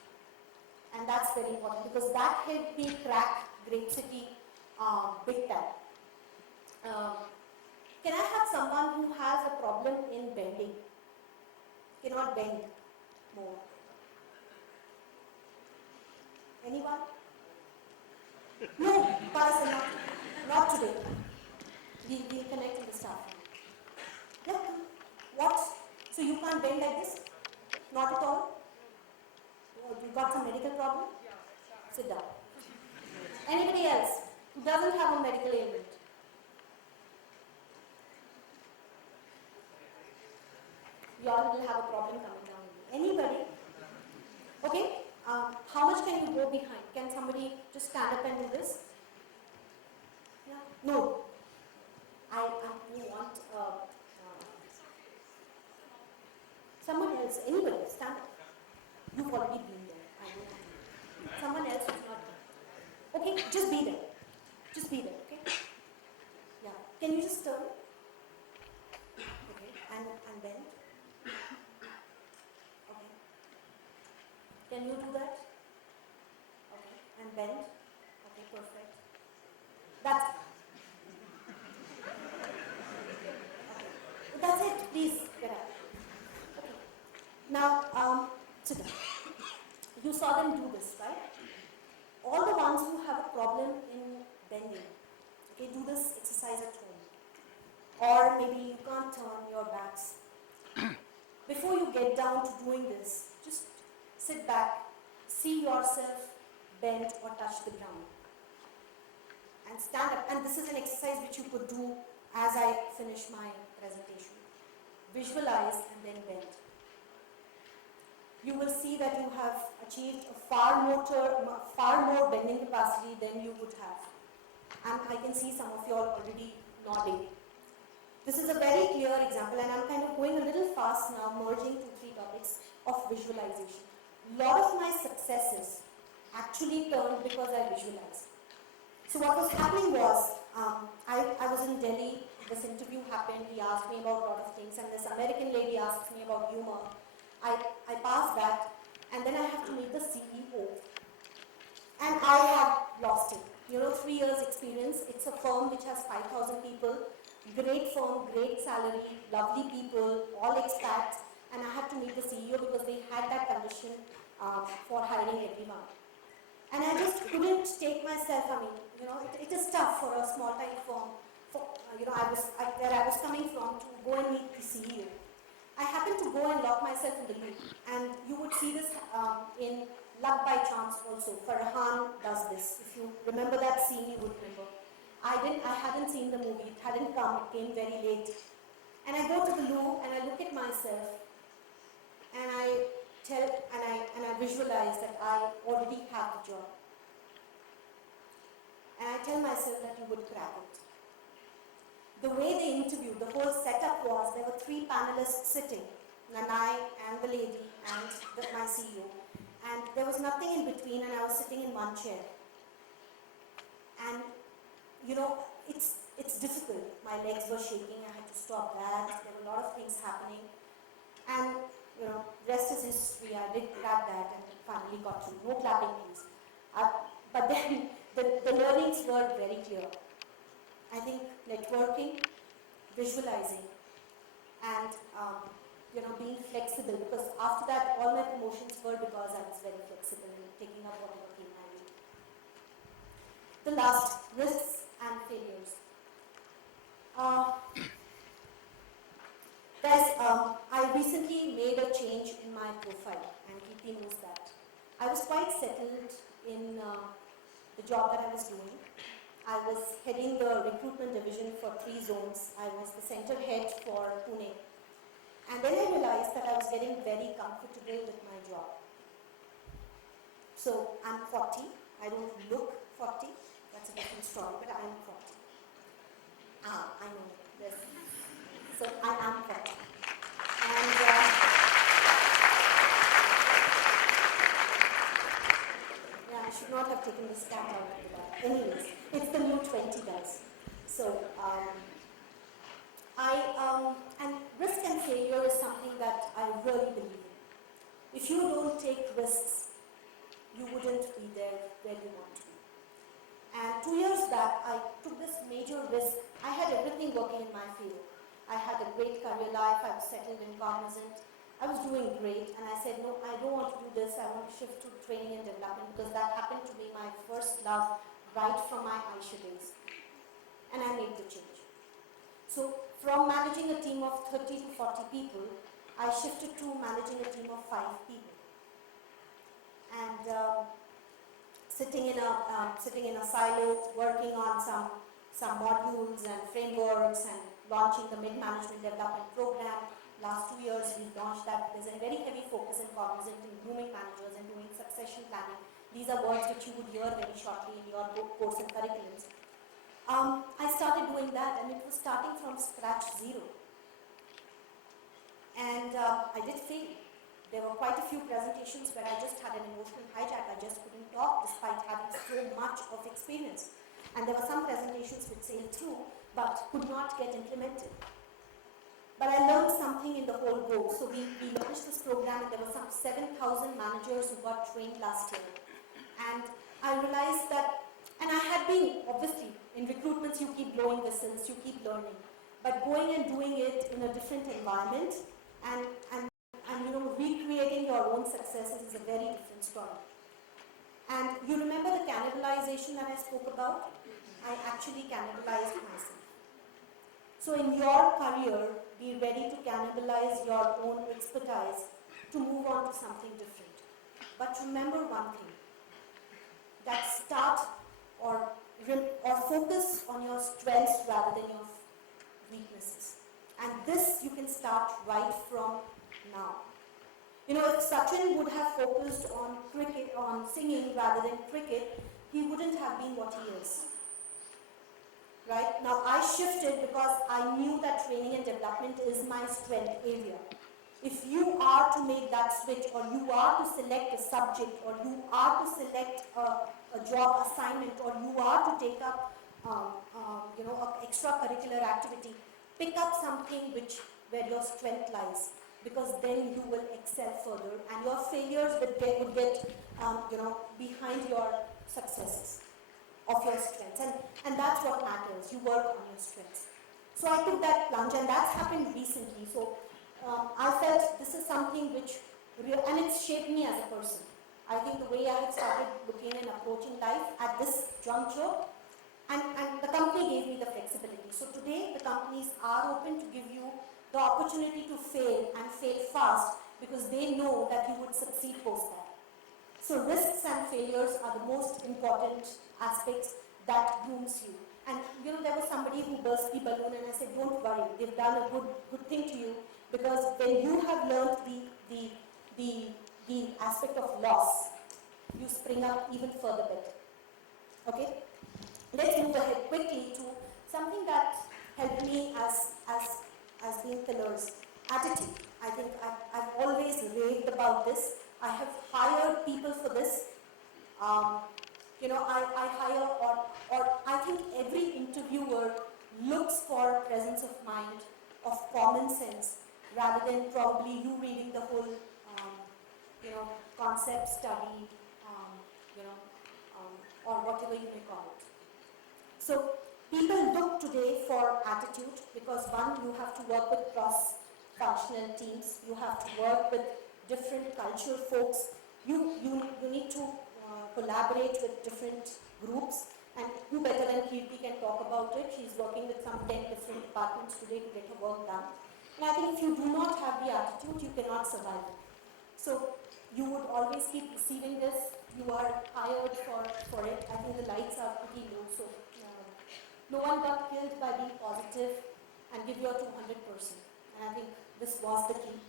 And that's very important because that helped me crack Great City big time. Can I have someone who has a problem in bending? Cannot bend more. Anyone? No, Parasa, not today. We'll connect with the staff. Yeah. What? So you can't bend like this? Not at all? You got some medical problem? Sit down. Anybody else who doesn't have a medical ailment? You all will have a problem coming down with you. Anybody? Okay? How much can you go behind? Can somebody just stand up and do this? Yeah? No. I want someone else, anybody, stand up. You've already been there. I don't know. Someone else who's not there. Okay, just be there. Just be there, okay? Yeah. Can you just turn? Okay, and bend. Okay. Can you do that? Okay, and bend. Okay, perfect. That's today. You saw them do this, right? All the ones who have a problem in bending, okay, do this exercise at home. Or maybe you can't turn your backs. Before you get down to doing this, just sit back, see yourself bend or touch the ground. And stand up. And this is an exercise which you could do as I finish my presentation. Visualize and then bend. You will see that you have achieved a far more bending capacity than you would have. And I can see some of you are already nodding. This is a very clear example, and I'm kind of going a little fast now, merging 2-3 topics of visualization. A lot of my successes actually turned because I visualized. So what was happening was, I was in Delhi, this interview happened, he asked me about a lot of things, and this American lady asked me about humor. I passed that, and then I have to meet the CEO. And I had lost it. 3 years experience, it's a firm which has 5,000 people, great firm, great salary, lovely people, all expats, and I had to meet the CEO because they had that condition for hiring everyone. And I just couldn't take myself, it is tough for a small time firm, where I was coming from, to go and meet the CEO. I happened to go and lock myself in the loop, and you would see this in Luck by Chance also. Farhan does this. If you remember that scene, you would remember. I hadn't seen the movie, it hadn't come, it came very late. And I go to the loo and I look at myself and I visualize that I already have the job. And I tell myself that you would crack it. The way they interviewed, the whole setup was, there were 3 panelists sitting, Nanai and the lady and my CEO. And there was nothing in between, and I was sitting in one chair. And it's difficult. My legs were shaking, I had to stop that, there were a lot of things happening. And rest is history, I did grab that and finally got through. No clapping please. But then the learnings were very clear. I think networking, visualizing, and being flexible, because after that all my promotions were because I was very flexible in taking up whatever came my way. The last, risks and failures. Guys, I recently made a change in my profile, and Kirti knows that. I was quite settled in the job that I was doing. I was heading the recruitment division for 3 zones. I was the center head for Pune. And then I realized that I was getting very comfortable with my job. So I'm 40. I don't look 40. That's a different story, but I'm 40. I know. Yes. So I am 40. And I should not have taken this cat out of the bag. Anyways, it's the new 20, guys. So and risk and failure is something that I really believe in. If you don't take risks, you wouldn't be there where you want to be. And 2 years back, I took this major risk. I had everything working in my field. I had a great career life. I was settled in Cognizant. I was doing great, and I said, no, I don't want to do this. I want to shift to training and development, because that happened to be my first love right from my Aisha days. And I made the change. So from managing a team of 30 to 40 people, I shifted to managing a team of 5 people. And sitting in a silo, working on some modules and frameworks, and launching the mid-management development program. Last 2 years, we launched that. There's a very heavy focus in Cognizant in grooming managers and doing succession planning. These are words which you would hear very shortly in your course and curriculums. I started doing that, and it was starting from scratch, zero. And I did fail. There were quite a few presentations where I just had an emotional hijack. I just couldn't talk despite having so much of experience. And there were some presentations which sailed through, but could not get implemented. But I learned something in the whole go. So we launched this program, and there were some 7,000 managers who got trained last year. And I realized that, and I had been, obviously, in recruitments you keep blowing whistles, you keep learning. But going and doing it in a different environment and recreating your your own successes is a very different story. And you remember the cannibalization that I spoke about? I actually cannibalized myself. So in your career, be ready to cannibalize your own expertise to move on to something different. But remember one thing, that start or focus on your strengths rather than your weaknesses. And this you can start right from now. You know, if Sachin would have focused on cricket, on singing rather than cricket, he wouldn't have been what he is. Right? Now I shifted because I knew that training and development is my strength area. If you are to make that switch, or you are to select a subject, or you are to select a job assignment, or you are to take up an extracurricular activity, pick up something where your strength lies, because then you will excel further, and your failures would get behind your successes of your strengths, and that's what matters. You work on your strengths. So I took that plunge, and that's happened recently. So I felt this is something and it's shaped me as a person. I think the way I had started looking and approaching life at this juncture, and the company gave me the flexibility. So today the companies are open to give you the opportunity to fail, and fail fast, because they know that you would succeed post that. So risks and failures are the most important aspects that grooms you. And there was somebody who burst the balloon, and I said, don't worry, they've done a good thing to you, because when you have learned the aspect of loss, you spring up even further better. Okay? Let's move ahead quickly to something that helped me as being pillars. Attitude. I think I've always raved about this. I have hired people for this. I hire, or I think every interviewer looks for presence of mind, of common sense, rather than probably you reading the whole, concept study, or whatever you may call it. So people look today for attitude, because one, you have to work with cross-functional teams, you have to work with different cultural folks, you need to collaborate with different groups, and who better than Kirti can talk about it. She's working with some 10 different departments today to get her work done. And I think if you do not have the attitude, you cannot survive. So you would always keep receiving this. You are hired for it. I think the lights are pretty low, so no one got killed by being positive and give your 200%. And I think this was the key.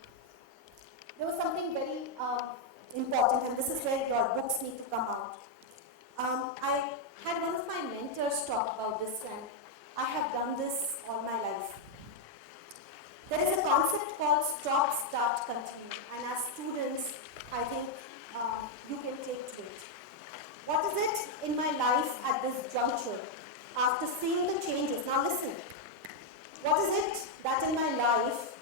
There was something very important, and this is where your books need to come out. I had one of my mentors talk about this, and I have done this all my life. There is a concept called stop, start, continue, and as students, I think you can take to it. What is it in my life at this juncture, after seeing the changes? Now listen, what is it that in my life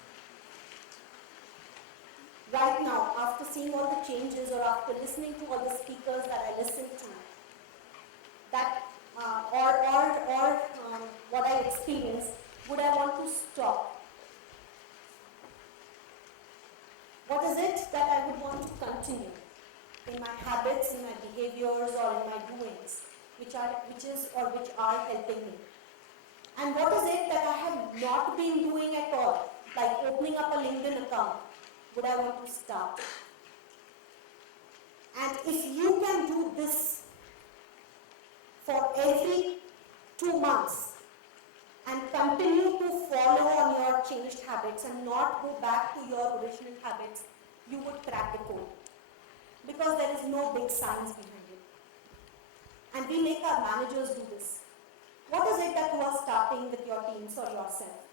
right now, after seeing all the changes, or after listening to all the speakers that I listened to, that what I experienced, would I want to stop? What is it that I would want to continue in my habits, in my behaviors, or in my doings, which are helping me? And what is it that I have not been doing at all, like opening up a LinkedIn account? Would I want to start? And if you can do this for every 2 months and continue to follow on your changed habits and not go back to your original habits, you would crack the code. Because there is no big science behind it. And we make our managers do this. What is it that you are starting with your teams or yourself?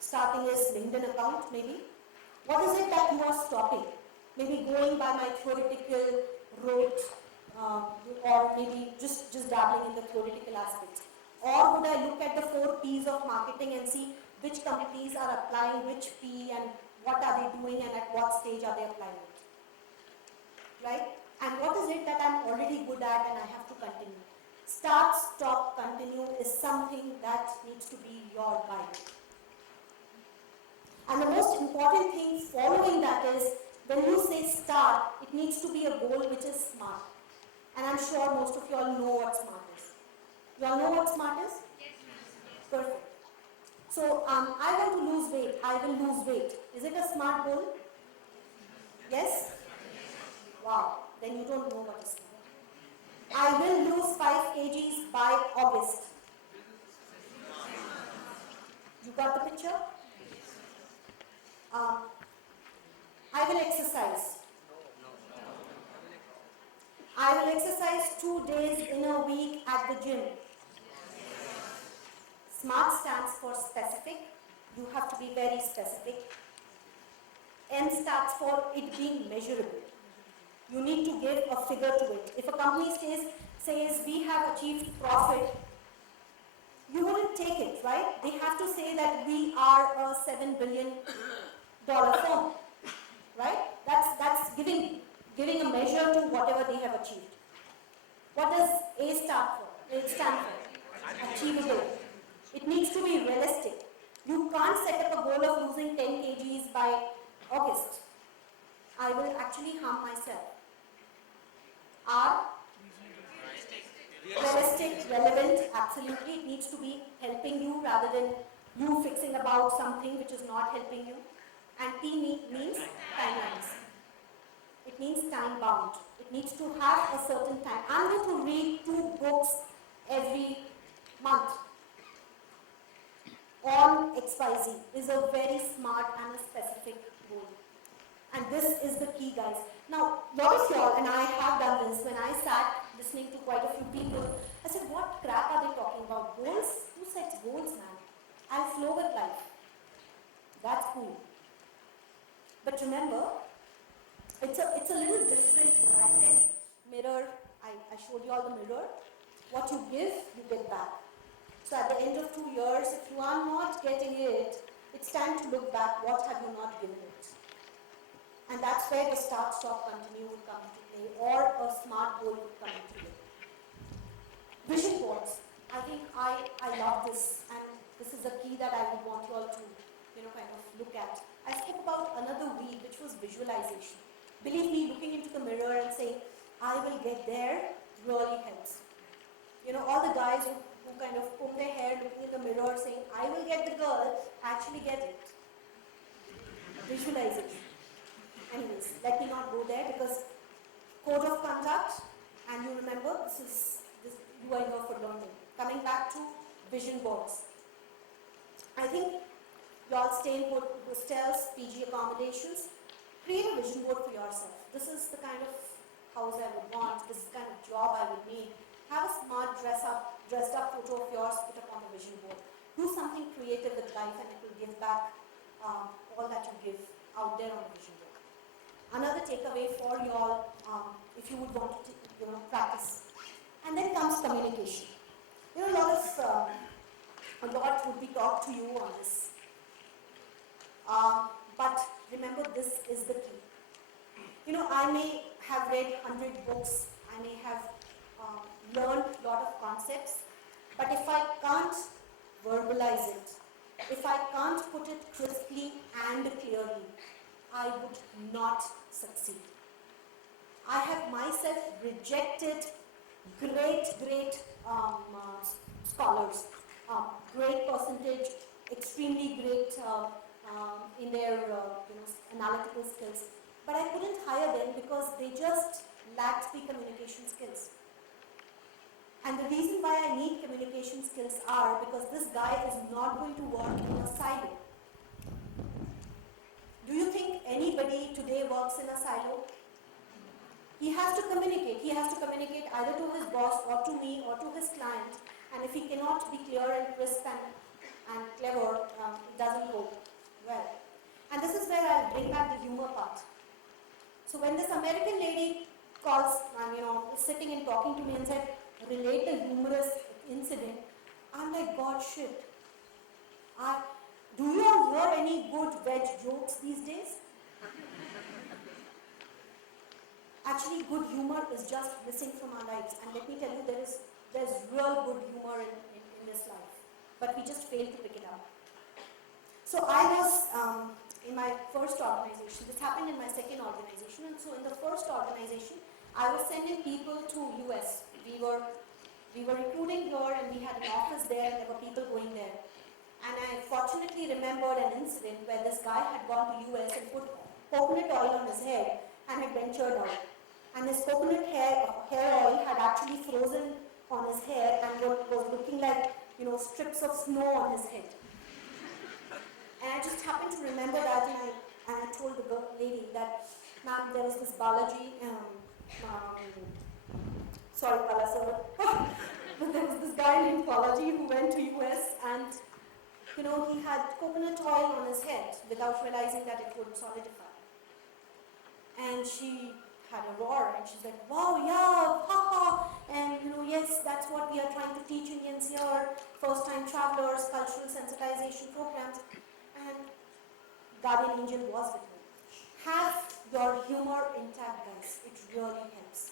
Starting a LinkedIn account, maybe? What is it that you are stopping? Maybe going by my theoretical route, or maybe just dabbling in the theoretical aspects. Or would I look at the 4 P's of marketing and see which companies are applying which P, and what are they doing, and at what stage are they applying it? Right? And what is it that I'm already good at and I have to continue? Start, stop, continue is something that needs to be your guide. And the most important thing following that is, when you say start, it needs to be a goal which is smart. And I'm sure most of you all know what smart is. You all know what smart is? Perfect. So I want to lose weight. I will lose weight. Is it a smart goal? Yes? Wow. Then you don't know what is smart. I will lose 5 kgs by August. You got the picture? I will exercise. I will exercise 2 days in a week at the gym. SMART stands for specific. You have to be very specific. M stands for it being measurable. You need to give a figure to it. If a company says we have achieved profit, you wouldn't take it, right? They have to say that we are a $7 billion firm, right? That's giving a measure to whatever they have achieved. What does A stand for? It stand for achievable. It needs to be realistic. You can't set up a goal of losing 10 kgs by August. I will actually harm myself. R, realistic, relevant, absolutely. It needs to be helping you rather than you fixing about something which is not helping you. And T means timelines. It means time bound. It needs to have a certain time. I'm going to read 2 books every month on XYZ is a very smart and a specific goal. And this is the key, guys. Now, lot of y'all, and I have done this, when I sat listening to quite a few people, I said, what crap are they talking about? Goals? Who sets goals, man? I'll flow with life. That's cool. But remember, it's a little different. When I said mirror, I showed you all the mirror. What you give, you get back. So at the end of 2 years, if you are not getting it, it's time to look back. What have you not given it? And that's where the start, stop, continue would come into play, or a smart goal would come into play. Vision boards. I think I love this, and this is a key that I would want you all to, kind of look at. I spoke about another weed, which was visualization. Believe me, looking into the mirror and saying, I will get there, really helps. All the guys who kind of comb their hair, looking in the mirror, saying, I will get the girl, actually get it. Visualization. Anyways, let me not go there because code of conduct, and you remember, you are here for learning. Coming back to vision boards. I think you all stay in hostels, PG accommodations. Create a vision board for yourself. This is the kind of house I would want. This is the kind of job I would need. Have a smart dressed up photo of yours, put up on the vision board. Do something creative with life and it will give back all that you give out there on the vision board. Another takeaway for you all, if you would want to practice. And then comes communication. A lot would be taught to you on this. But remember, this is the key. I may have read 100 books, I may have learned a lot of concepts, but if I can't verbalize it, if I can't put it crisply and clearly, I would not succeed. I have myself rejected great scholars, great percentage, extremely great in their analytical skills, but I couldn't hire them because they just lacked the communication skills. And the reason why I need communication skills are because this guy is not going to work in a silo. Do you think anybody today works in a silo? He has to communicate. He has to communicate either to his boss or to me or to his client. And if he cannot be clear and crisp and clever, it doesn't go well. And this is where I'll bring back the humor part. So when this American lady calls, is sitting and talking to me and said, relate a humorous incident, I'm like, God, shit. Do you all hear any good veg jokes these days? Actually, good humor is just missing from our lives. And let me tell you, there's real good humor in this life. But we just fail to pick it up. So I was in my first organization. This happened in my second organization, and so in the first organization, I was sending people to US. We were recruiting here, and we had an office there, and there were people going there. And I fortunately remembered an incident where this guy had gone to US and put coconut oil on his head and had ventured out. And his coconut hair oil had actually frozen on his hair and was looking like, strips of snow on his head. And I just happened to remember that, and I told the lady that, ma'am, there was this Balaji, sorry, Balaji, but there was this guy named Balaji who went to US, and he had coconut oil on his head without realizing that it would solidify. And she had a roar, and she's like, wow, yeah, haha, and yes, that's what we are trying to teach Indians here, first-time travelers, cultural sensitization programs. And Guardian Angel was with me. Have your humor intact, guys. It really helps.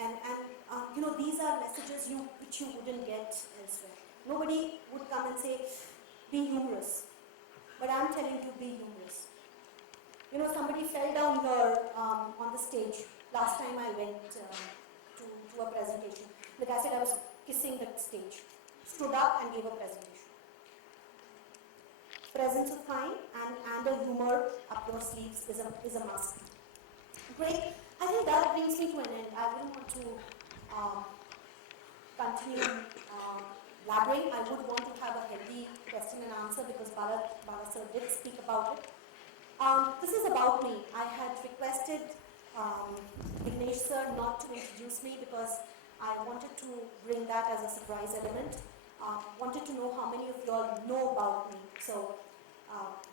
And these are messages which you wouldn't get elsewhere. Nobody would come and say, be humorous. But I'm telling you to be humorous. Somebody fell down here on the stage last time I went to a presentation. The guy said I was kissing the stage. Stood up and gave a presentation. Presence of mind and a humor up your sleeves is a must. Great. I think that brings me to an end. I wouldn't want to continue blabbering. I would want to have a healthy question and answer because Bala sir did speak about it. This is about me. I had requested Vignesh sir not to introduce me because I wanted to bring that as a surprise element. Wanted to know how many of you all know about me. So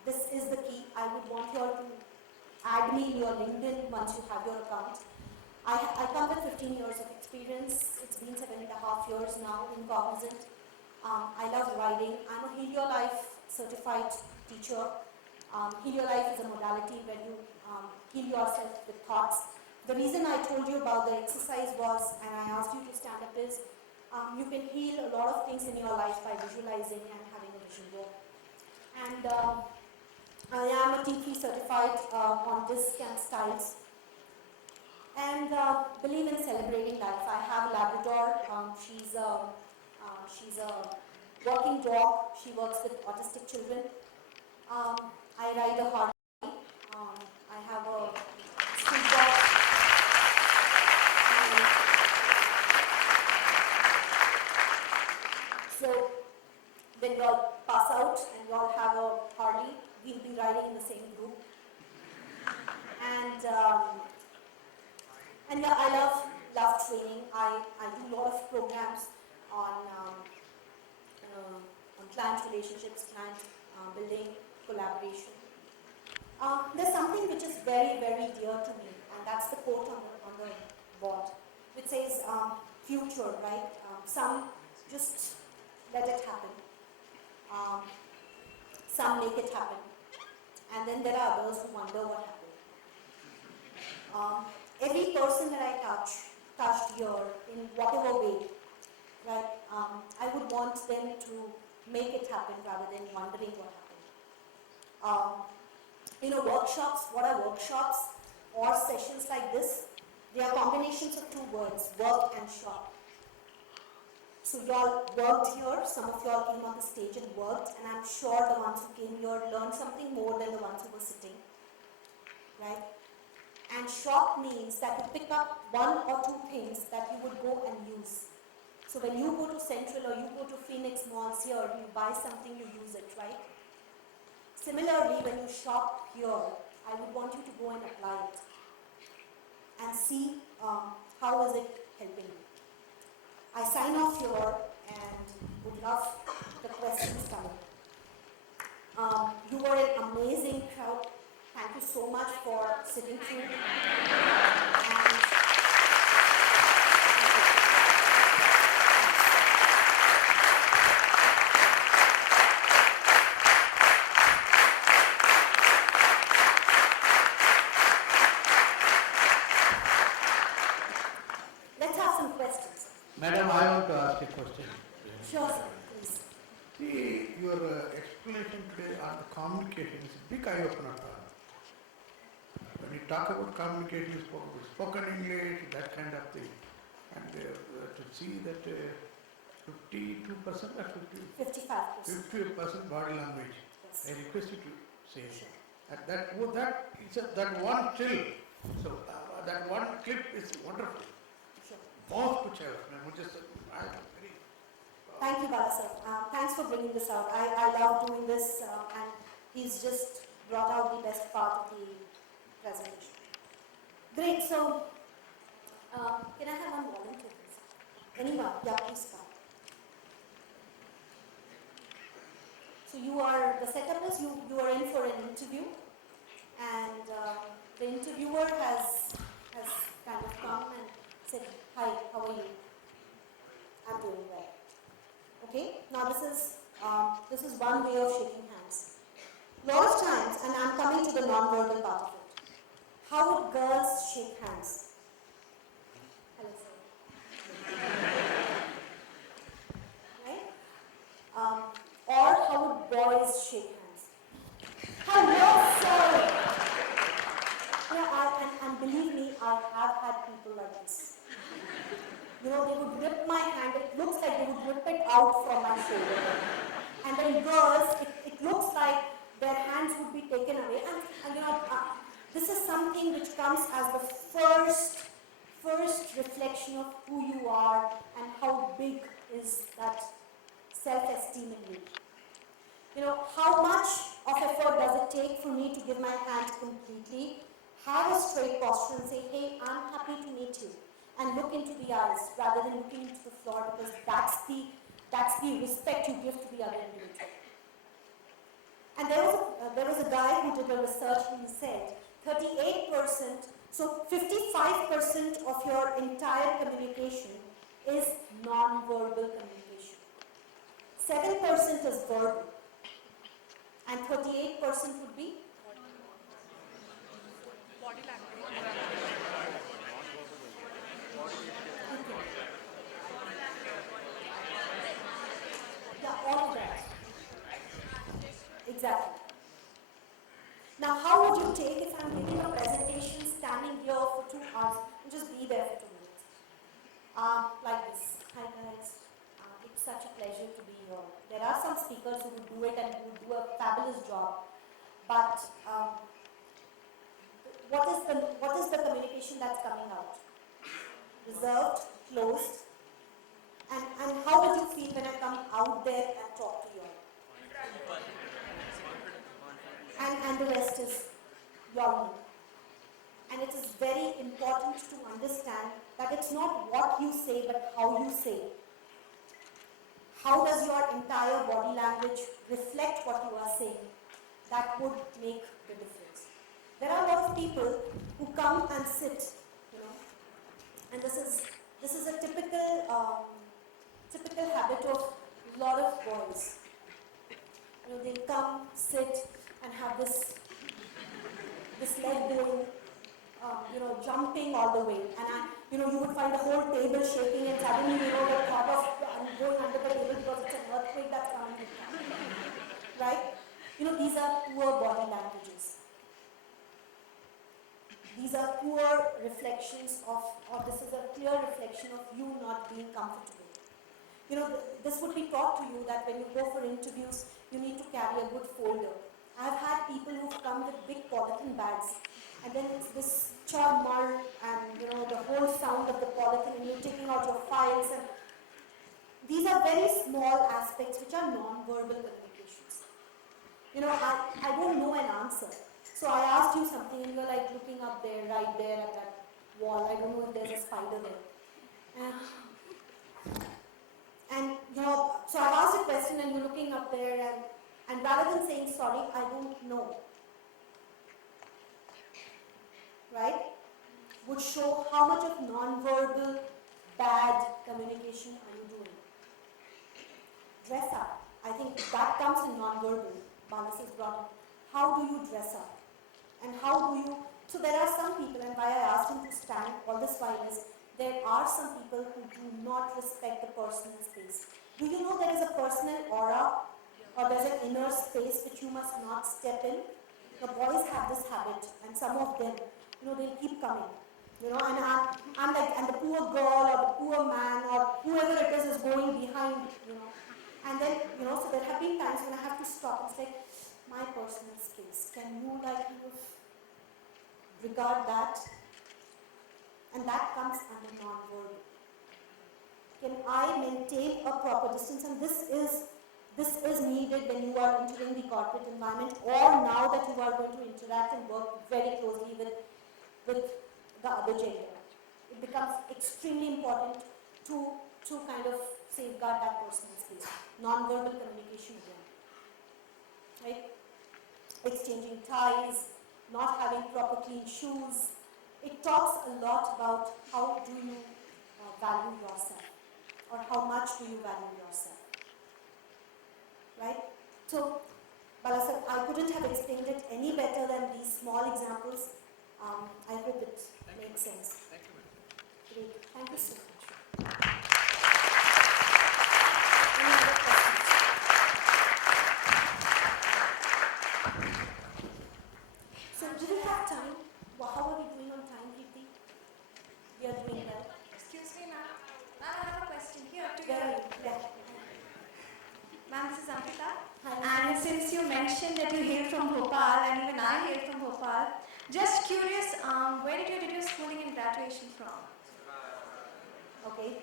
this is the key. I would want you all to add me in your LinkedIn once you have your account. I come with 15 years of experience. It's been 7.5 years now in Cognizant. I love writing. I'm a Heliolife certified teacher. Heliolife is a modality where you heal yourself with thoughts. The reason I told you about the exercise was, and I asked you to stand up, is you can heal a lot of things in your life by visualizing and having a vision board. And I am a T3 certified on disc and styles. And believe in celebrating life. I have a Labrador. She's a working dog. She works with autistic children. I ride a Harley. I have a street dog. So when you all pass out and you all have a Harley, we'll be riding in the same group. And yeah, I love training. I do a lot of programs on client relationships, client building, collaboration. There's something which is very, very dear to me, and that's the quote on the board, which says, future, right? Some just let it happen. Some make it happen. And then there are others who wonder what happened. Every person that I touched here in whatever way, right? I would want them to make it happen rather than wondering what happened. Workshops, what are workshops or sessions like this? They are combinations of two words, work and shop. So you all worked here, some of you all came on the stage and worked, and I'm sure the ones who came here learned something more than the ones who were sitting, right? And shop means that you pick up one or two things that you would go and use. So when you go to Central or you go to Phoenix malls here, you buy something, you use it, right? Similarly, when you shop here, I would want you to go and apply it and see how is it helping you. I sign off here and would love the questions coming. You were an amazing crowd. Thank you so much for sitting through. And let's have some questions. Madam, I want to ask a question. Sure, sir, please. See, your explanation today on the communication is a big eye-opener. When you talk about communication, you spoke about spoken English, that kind of thing. And to see that 52% or 55%. 50% body language, Yes. I request you to say it. Sure. And that one till, so that one clip is wonderful. Sure. Most which I just, I am very, Thank you, Bala sir. Thanks for bringing this out. I love doing this, and he's just brought out the best part of the presentation. Great. So, can I have one volunteer, please? Anyone? Yeah, please come. So you are, the setup is you are in for an interview, and the interviewer has kind of come and said, "Hi, how are you? I'm doing well." Okay. Now this is one way of shaking hands. Lot of times, and I'm coming to the non-verbal part of it. How would girls shake hands? Hello, sir. Right? Or how would boys shake hands? Hello, sir. And believe me, I have had people like this. They would rip my hand. It looks like they would rip it out from my shoulder. And then girls, it looks like their hands would be taken away. And this is something which comes as the first reflection of who you are and how big is that self-esteem in you. How much of effort does it take for me to give my hand completely, have a straight posture and say, "Hey, I'm happy to meet you," and look into the eyes rather than looking into the floor, because that's the respect you give to the other individual. And there was a guy who did a research and he said 38%, so 55% of your entire communication is non-verbal communication. 7% is verbal, and 38% would be Body language. yeah, all of that. Exactly. Now, how would you take if I'm giving a presentation, standing here for 2 hours, and just be there for 2 minutes? Like this. Hi guys, it's such a pleasure to be here. There are some speakers who would do it and who would do a fabulous job, but what is the communication that's coming out? Reserved, closed, and how would you feel when I come out there and talk to you all? And the rest is your own. And it is very important to understand that it's not what you say, but how you say. How does your entire body language reflect what you are saying? That would make the difference. There are a lot of people who come and sit, and this is a typical habit of a lot of boys. They come, sit, and have this leg going, jumping all the way. And you would find the whole table shaking, and suddenly, the thought of going under the table because it's an earthquake that's coming to come. Right? These are poor body languages. These are poor reflections of, or this is a clear reflection of you not being comfortable. This would be taught to you that when you go for interviews, you need to carry a good folder. I've had people who've come with big polythene bags, and then it's this char and the whole sound of the polythene, and you're taking out your files, and these are very small aspects which are non-verbal communications. I don't know an answer. So I asked you something and you're like looking up there, right there at that wall. I don't know if there's a spider there. So I asked a question and you're looking up there, and rather than saying, "Sorry, I don't know," right, would show how much of non-verbal bad communication are you doing. Dress up. I think that comes in non-verbal. Manas has brought up. How do you dress up? And how do you... So there are some people, and why I asked him to stand all this while is, there are some people who do not respect the personal space. Do you know there is a personal aura inner space which you must not step in. The boys have this habit, and some of them, they'll keep coming. And I'm like, and the poor girl or the poor man or whoever it is going behind. And then, so there have been times when I have to stop. It's like, my personal space. Can you regard that? And that comes under non-verbal. Can I maintain a proper distance? And this is needed when you are entering the corporate environment, or now that you are going to interact and work very closely with the other gender. It becomes extremely important to kind of safeguard that personal space. Non-verbal communication again. Right? Exchanging ties, not having proper clean shoes. It talks a lot about how do you value yourself, or how much do you value yourself. Right? So, Balaji, I couldn't have explained it any better than these small examples. I hope it makes sense. Thank you, madam. Great. Thank you so much. Any other questions? So, do we have time? How are we doing on time, Preeti? We are doing well. Excuse me, ma'am. Ma'am, I have a question here to Where are you. you? Yeah. Ma'am, this is Amrita. Hi. And since you mentioned that you hail from Bhopal and even I hail from Bhopal, just curious, where did you do your schooling and graduation from? Okay.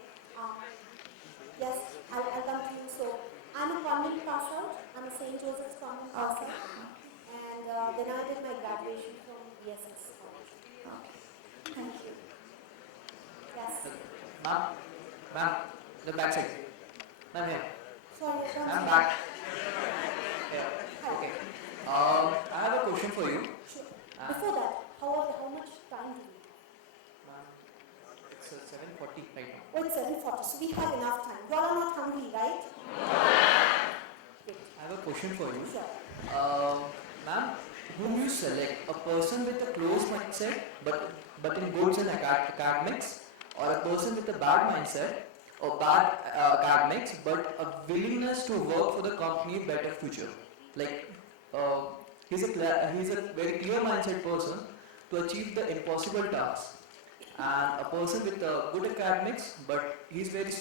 Yes, I'll come to you. So, I'm a convent pass out. I'm a St. Joseph's convent pass Okay. out. And then I did my graduation from BSS college. Okay. Thank you. Yes. Ma'am, the back side. Ma'am, here. Sorry, I don't Ma'am, see. back. Here. Hi. Okay. I have a question for you. Sure. Before that, how much time do we have? Ma'am, it's 7:40 right now. Oh, it's 7:40, so we have enough time. You all are not hungry, right? Great. I have a question for you. Sure. Ma'am, whom you select? A person with a closed mindset but in goods and academics, or a person with a bad mindset or bad academics but a willingness to work for the company better future? Like he's a very clear mindset person to achieve the impossible task, and a person with good academics but he's very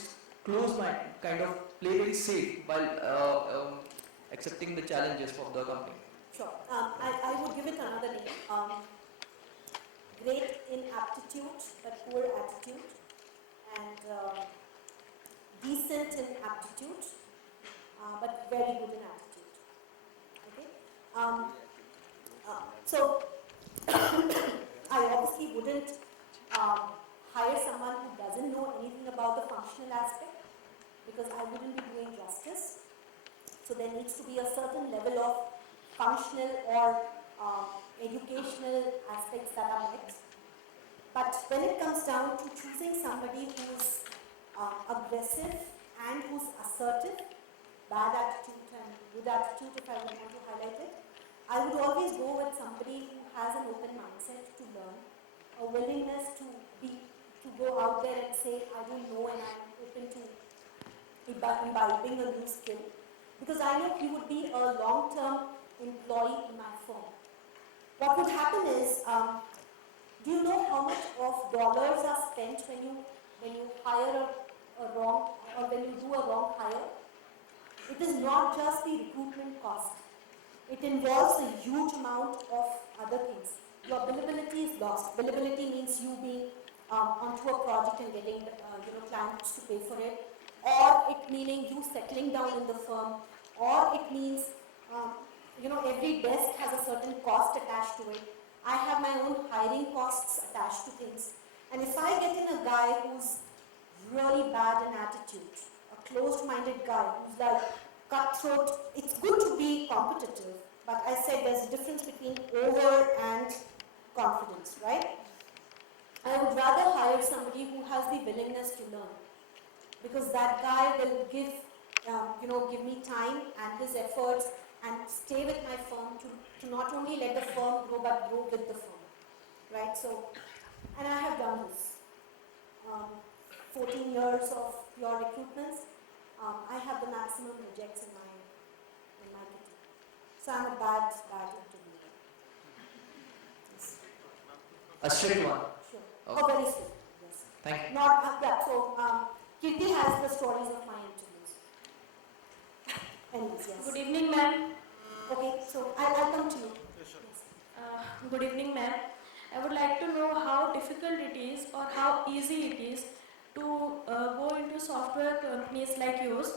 close mind, kind of play very safe while accepting the challenges of the company. Sure. I would give it another name. Great in aptitude but poor attitude, and decent in aptitude but very good in attitude. Okay. So I obviously wouldn't hire someone who doesn't know anything about the functional aspect, because I wouldn't be doing justice. So there needs to be a certain level of functional or educational aspects that are met. But when it comes down to choosing somebody who's aggressive and who's assertive, bad attitude and good attitude, if I want to highlight it, I would always go with somebody who has an open mindset to learn, a willingness to go out there and say, I don't know, and I'm open to imbibing a new skill. Because I know he would be a long-term employee in my firm. What would happen is, do you know how much of dollars are spent when you hire a wrong, or when you do a wrong hire? It is not just the recruitment cost. It involves a huge amount of other things. Your billability is lost. Billability means you being onto a project and getting clients to pay for it, or it meaning you settling down in the firm, or it means every desk has a certain cost attached to it. I have my own hiring costs attached to things, and if I get in a guy who's really bad in attitude, a closed-minded guy who's like cutthroat, it's good to be competitive, but I said there's a difference between over and confidence, right? I would rather hire somebody who has the willingness to learn, because that guy will give me time and his efforts and stay with my firm to not only let the firm grow but grow with the firm, right? So, and I have done this. 14 years of pure recruitments. I have the maximum rejects in my kitty. So I'm a bad interviewer. Yes. A strict one. Sure. Okay. Oh, very strict. Yes. Thank you. Not, yeah, so Kirti has the stories of my interviews. Anyways, yes. Good evening, ma'am. Okay, so I'll come to you. Yes. Good evening, ma'am. I would like to know how difficult it is or how easy it is to go into software companies like yours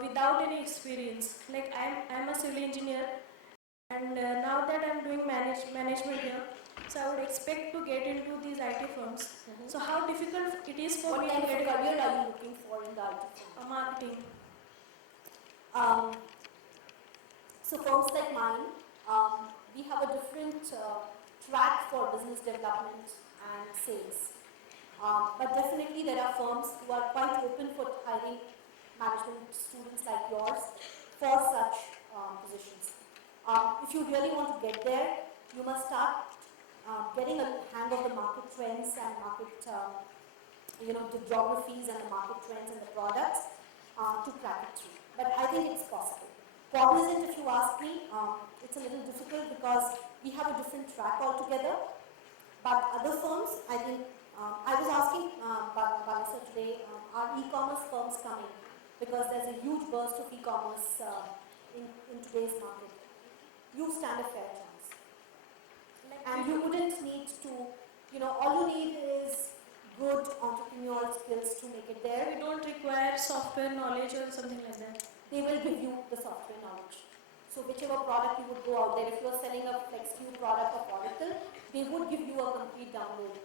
without any experience. Like I'm a civil engineer, and now that I'm doing management here, so I would expect to get into these IT firms. So how difficult it is for What me kind to of get career are you looking for in the IT firm? marketing? So firms like mine, we have a different track for business development and sales. But definitely there are firms who are quite open for hiring management students like yours for such positions. If you really want to get there, you must start getting a hang of the market trends and market, the geographies and the market trends and the products to crack it through. But I think it's possible. Cognizant, if you ask me, it's a little difficult because we have a different track altogether. But other firms, I think, I was asking Balaji today, are e-commerce firms coming? Because there's a huge burst of e-commerce in today's market. You stand a fair chance. And you wouldn't need to, all you need is good entrepreneurial skills to make it there. We don't require software knowledge or something like that. They will give you the software knowledge. So whichever product you would go out there, if you are selling a FlexQ product of Oracle, they would give you a complete download.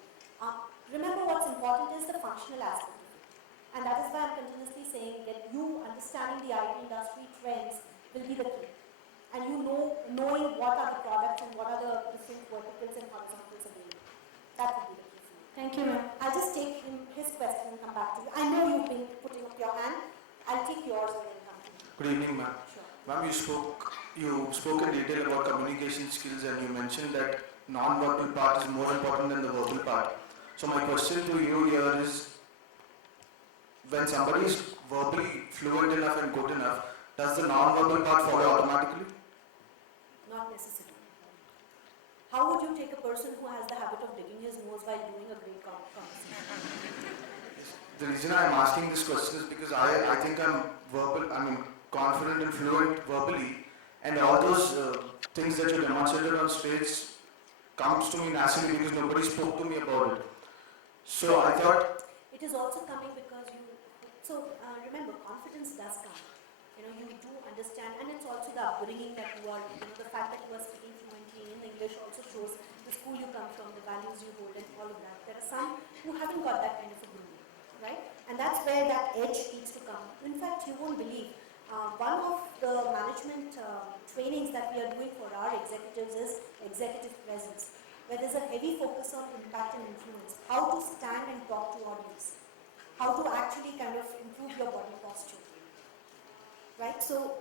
Remember, what's important is the functional aspect of it. And that is why I'm continuously saying that you understanding the IT industry trends will be the key. And knowing what are the products and what are the different verticals and horizontals available. That would be the key for you. Thank you, ma'am. I'll just take his question and come back to you. I know you've been putting up your hand. I'll take yours and then come to you. Good evening, ma'am. Sure. Ma'am, you spoke in detail about communication skills and you mentioned that non-verbal part is more important than the verbal part. So my question to you here is, when somebody is verbally fluent enough and good enough, does the non-verbal part follow automatically? Not necessarily. How would you take a person who has the habit of digging his nose while doing a great conversation? The reason I am asking this question is because I think I'm confident and fluent verbally, and all those things that you demonstrated on stage comes to me naturally because nobody spoke to me about it. So I thought, It is also coming because remember, confidence does come. You do understand, and it's also the upbringing that you are, the fact that you are speaking fluently in English also shows the school you come from, the values you hold, and all of that. There are some who haven't got that kind of a grooming, right? And that's where that edge needs to come. In fact, you won't believe, one of the management trainings that we are doing for our executives is executive presence, where there's a heavy focus on impact and influence, how to stand and talk to audience, how to actually kind of improve your body posture. Right? So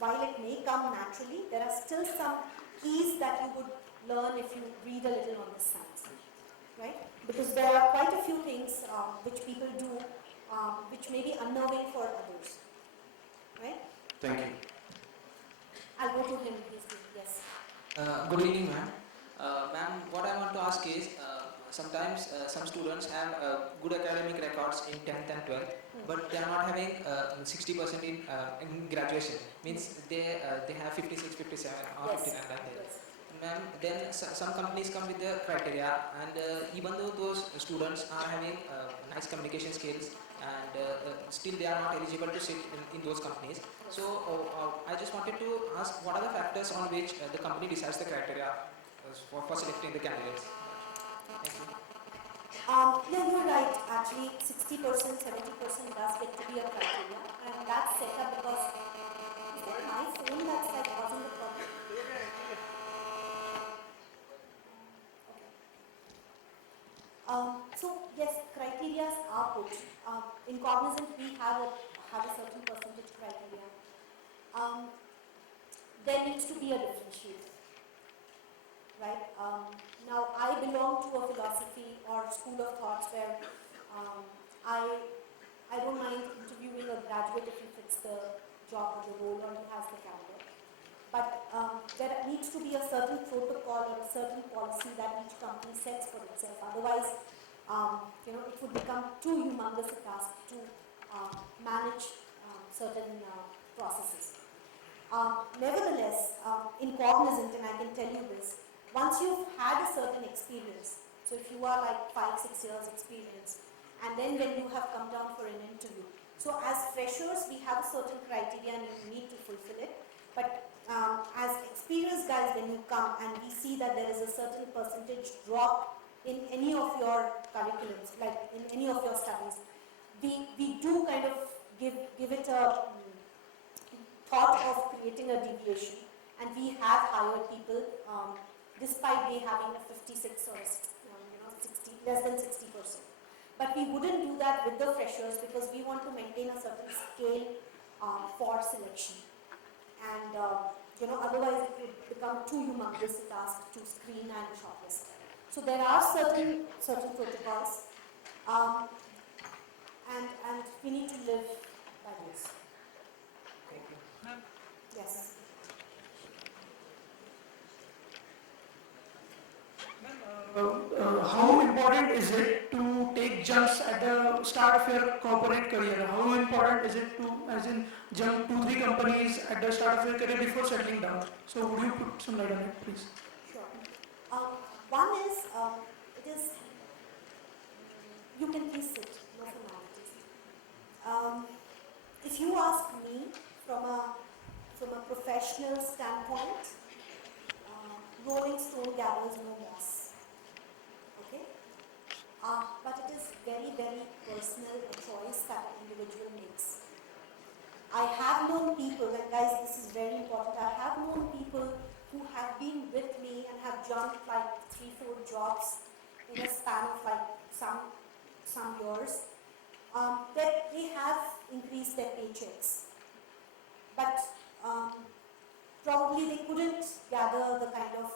while it may come naturally, there are still some keys that you would learn if you read a little on this science. Right? Because there are quite a few things which people do which may be unnerving for others. Right? thank you. I'll go to him, please. Yes. Good evening, ma'am. Ma'am, what I want to ask is, sometimes some students have good academic records in 10th and 12th, but they are not having 60% in graduation. Means they have 56, 57 or Yes. 59 like that. Yes. Ma'am, then some companies come with the criteria, and even though those students are having nice communication skills, and still they are not eligible to sit in those companies. So I just wanted to ask, what are the factors on which the company decides the criteria for selecting the candidates? Thank you. Yeah, you're right. Actually, 60%, 70% does get to be a criteria, and that's set up because is that my phone that's like causing the problem? So yes, criteria are put. In Cognizant, we have a certain percentage criteria. There needs to be a differentiation, right? Now, I belong to a philosophy or school of thoughts where I don't mind interviewing a graduate if he fits the job or the role or he has the caliber. but there needs to be a certain protocol or a certain policy that each company sets for itself. Otherwise, it would become too humongous a task to manage certain processes. Nevertheless, in Cognizant, and I can tell you this, once you've had a certain experience, so if you are like 5-6 years experience, and then when you have come down for an interview, so as freshers we have a certain criteria and you need to fulfill it, but as experienced guys, when you come and we see that there is a certain percentage drop in any of your curriculums, like in any of your studies, we do kind of give it a thought of creating a deviation, and we have hired people despite they having a 56 or 60, less than 60%. But we wouldn't do that with the freshers because we want to maintain a certain scale for selection. And otherwise it would become too humongous a task to screen and shortlist. So there are certain protocols, and we need to live by those. Thank you. Yes. How important is it to take jumps at the start of your corporate career? How important is it to, as in, jump 2-3 companies at the start of your career before settling down? So would you put some light on it, please? Sure. One is, you can please sit, no formalities. If you ask me from a professional standpoint, rolling stone gathers no moss. Okay? But it is very, very personal a choice that an individual makes. I have known people, and guys, this is very important, I have known people who have been with me and have jumped like 3-4 jobs in a span of like some years, that they have increased their paychecks. But probably they couldn't gather the kind of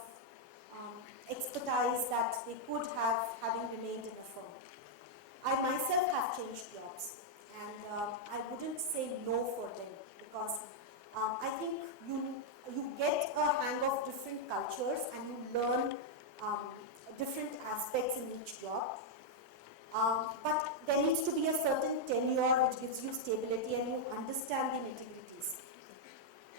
expertise that they could have having remained in a firm. I myself have changed jobs, and I wouldn't say no for them because I think you get a hang of different cultures and you learn different aspects in each job. But there needs to be a certain tenure which gives you stability and you understand the nitty-gritties.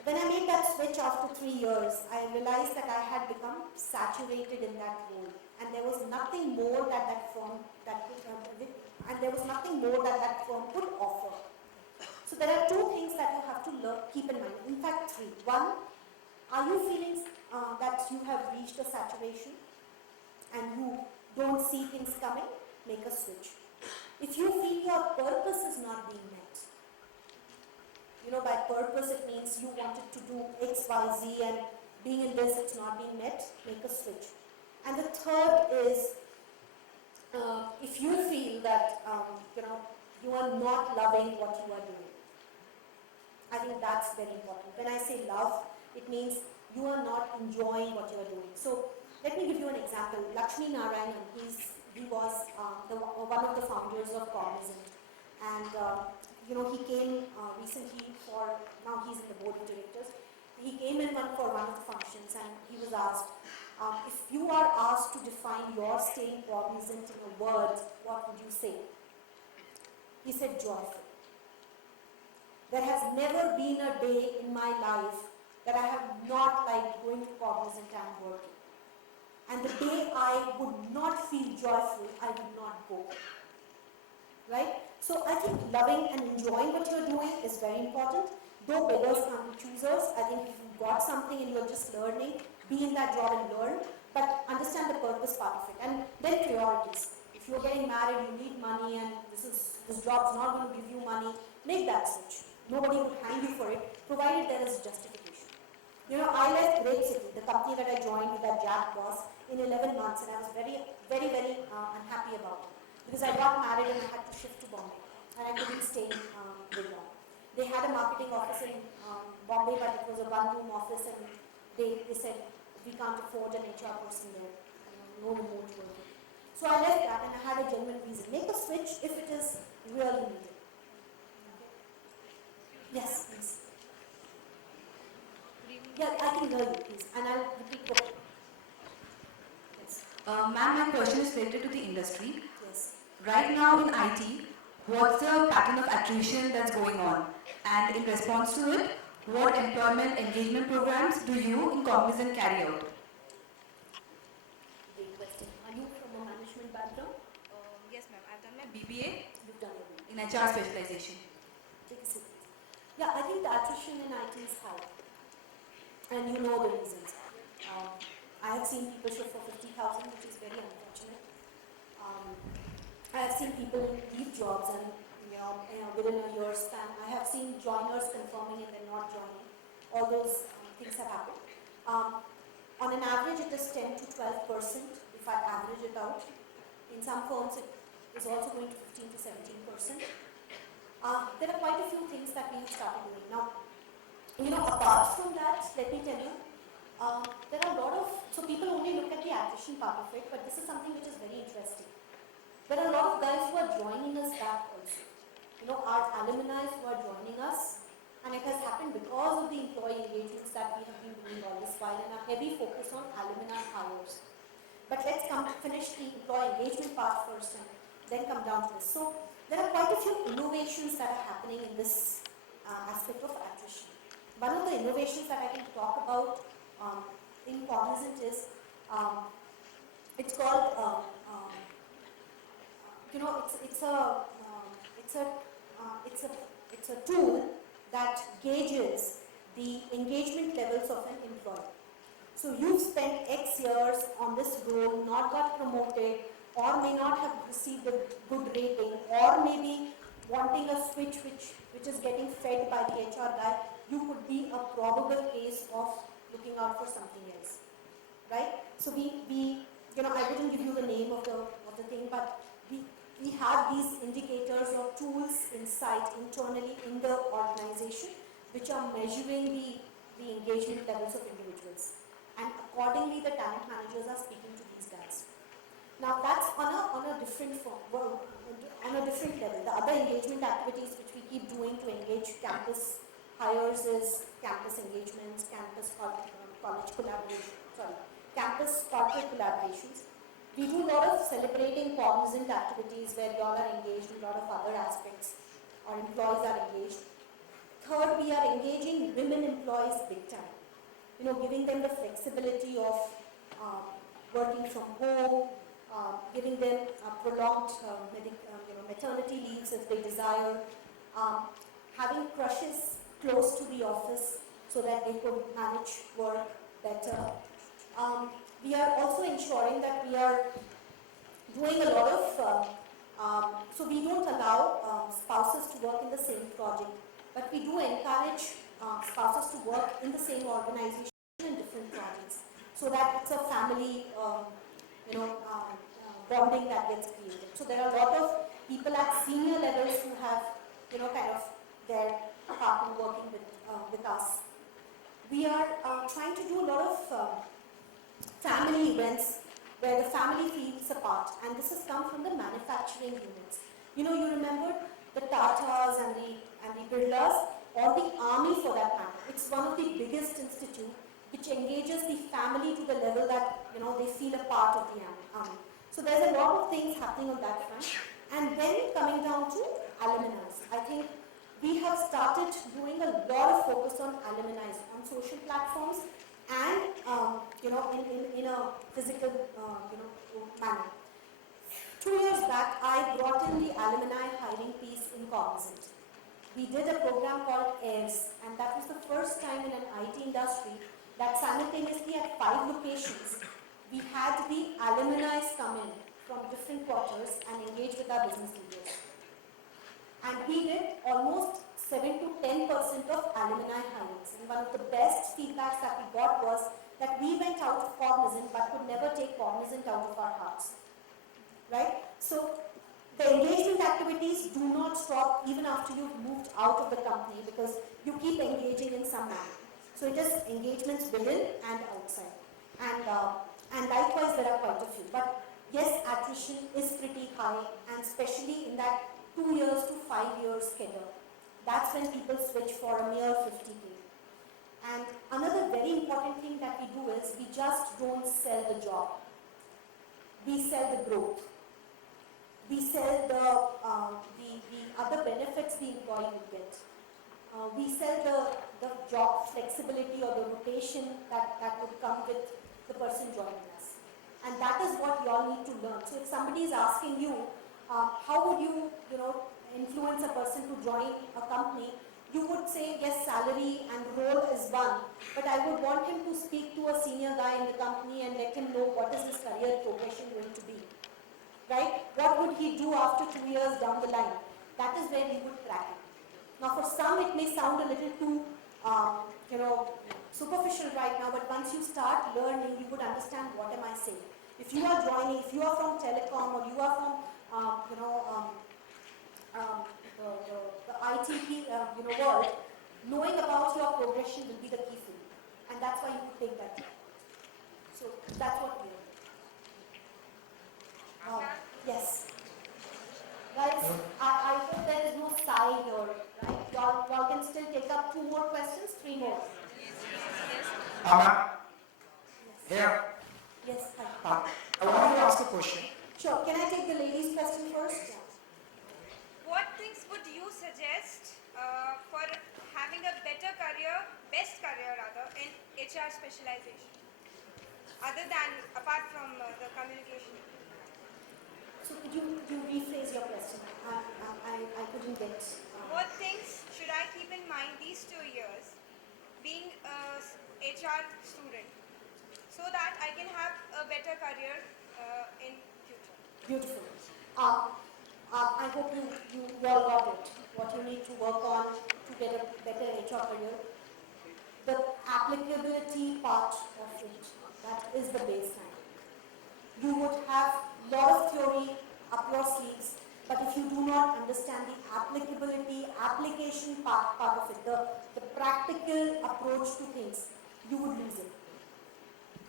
When I made that switch after 3 years, I realized that I had become saturated in that role, and there was nothing more that that firm could offer. So there are 2 things that you have to keep in mind. In fact, 3. 1, are you feeling that you have reached a saturation and you don't see things coming? Make a switch. If you feel your purpose is not being met, by purpose it means you wanted to do X, Y, Z, and being in this it's not being met, make a switch. And the third is, if you feel that you are not loving what you are doing. I think that's very important. When I say love, it means you are not enjoying what you are doing. So let me give you an example. Lakshmi Narayanan, he was one of the founders of Cognizant, and he came recently now he's in the board of directors. He came in for one of the functions, and he was asked, if you are asked to define your staying cognizant in a word, what would you say? He said joyful. There has never been a day in my life that I have not liked going to Cognizant and working. And the day I would not feel joyful, I would not go. Right? So I think loving and enjoying what you're doing is very important. Though beggars can't be choosers, I think if you've got something and you're just learning, be in that job and learn, but understand the purpose part of it. And then priorities. If you're getting married, you need money, and this job's not going to give you money, make that switch. Nobody would hang you for it, provided there is justification. I left Great City, the company that I joined with that Jack boss, in 11 months, and I was very, very, very unhappy about it. Because I got married and I had to shift to Bombay, and I couldn't stay in Gurgaon. They had a marketing office in Bombay, but it was a one-room office, and they said, we can't afford an HR person there, no remote working. So I left that, and I had a genuine reason. Make a switch if it is really needed. Okay. Yes, please. Good evening, Yeah, I can hear you, please, and I'll repeat what. Yes. Ma'am, my question is related to the industry. Yes. Right now in IT, what's the pattern of attrition that's going on? And in response to it, what employment engagement programs do you in Cognizant carry out? Great question. Are you from a management background? Yes, ma'am. I've done my BBA You've done it. in HR specialization. Take a seat. Yeah, I think the attrition in IT is high, and you know the reasons. I have seen people shift for 50,000, which is very unfortunate. I have seen people leave jobs and within a year's span. I have seen joiners confirming and then not joining. All those things have happened. On an average, it is 10 to 12% if I average it out. In some firms, it is also going to 15 to 17%. There are quite a few things that we have started doing. Now, apart from that, let me tell you, there are a lot of, so people only look at the attrition part of it, but this is something which is very interesting. There are a lot of guys who are joining us back also. Our alumni who are joining us, and it has happened because of the employee engagements that we have been doing all this while and a heavy focus on alumni hires. But let's finish the employee engagement part first and then come down to this. So there are quite a few innovations that are happening in this aspect of attrition. One of the innovations that I can talk about in Cognizant is it's called it's a tool that gauges the engagement levels of an employee. So you've spent X years on this role, not got promoted, or may not have received a good rating, or maybe wanting a switch which is getting fed by the HR guy. You could be a probable case of looking out for something else, right? So I wouldn't give you the name of the thing, but we have these indicators or tools inside internally in the organization which are measuring the engagement levels of individuals. And accordingly, the talent managers are speaking to these guys. Now that's on a different level. The other engagement activities which we keep doing to engage campus hires is campus engagements, campus campus corporate collaborations. We do a lot of celebrating Cognizant activities where y'all are engaged in a lot of other aspects. Our employees are engaged. Third, we are engaging women employees big time. Giving them the flexibility of working from home, giving them prolonged maternity leaves if they desire, having crushes close to the office so that they could manage work better. We are also ensuring that we are doing a lot of, so we don't allow spouses to work in the same project, but we do encourage spouses to work in the same organization in different projects, so that it's a family, bonding that gets created. So there are a lot of people at senior levels who have, kind of their partner working with us. We are trying to do a lot of family events where the family feels a part, and this has come from the manufacturing units. You remember the Tatas and the Birlas, or the army for that matter. It's one of the biggest institutes which engages the family to the level that they feel a part of the army. So there's a lot of things happening on that front. And then coming down to alumni, I think we have started doing a lot of focus on alumni on social platforms and in a physical manner. 2 years back, I brought in the alumni hiring piece in Cognizant. We did a program called AIRS, and that was the first time in an IT industry that simultaneously at 5 locations, we had the alumni come in from different quarters and engage with our business leaders. And we did almost 7 to 10% of alumni hirings. And one of the best feedbacks that we got was that we went out of Cognizant but could never take Cognizant out of our hearts. Right? So the engagement activities do not stop even after you've moved out of the company, because you keep engaging in some manner. So it is engagements within and outside. And likewise there are quite a few. But yes, attrition is pretty high, and especially in that 2 years to 5 years schedule. That's when people switch for a mere 50K. And another very we do is we just don't sell the job. We sell the growth. We sell the other benefits the employee will get. We sell the job flexibility or the rotation that would come with the person joining us. And that is what you all need to learn. So if somebody is asking you, how would you, influence a person to join a company, you would say, yes, salary and role is one, but I would want him to speak to a senior guy in the company and let him know what is his career progression going to be. Right? What would he do after 2 years down the line? That is where we would track it. Now for some it may sound a little too, superficial right now, but once you start learning, you would understand what am I saying. If you are joining, if you are from telecom or you are from, the ITP, world, knowing about your progression will be the key for you. And that's why you would take that job. So that's what we are. Yes. Guys, I hope there is no sigh here, right? Y'all can still take up 2 more questions, 3 more. Amma, Yes. here. Yes, hi. I want to ask a question. Sure. Can I take the ladies' question first? What things would you suggest for having a better career, best career rather, in HR specialization? Apart from the communication? So could you rephrase your question? I couldn't get. What things should I keep in mind these 2 years, being a HR student, so that I can have a better career in future? Beautiful. I hope you all got it. What you need to work on to get a better HR career. The applicability part of it, that is the baseline. You would have a lot of theory up your sleeves, but if you do not understand the applicability, application part of it, the practical approach to things, you would lose it.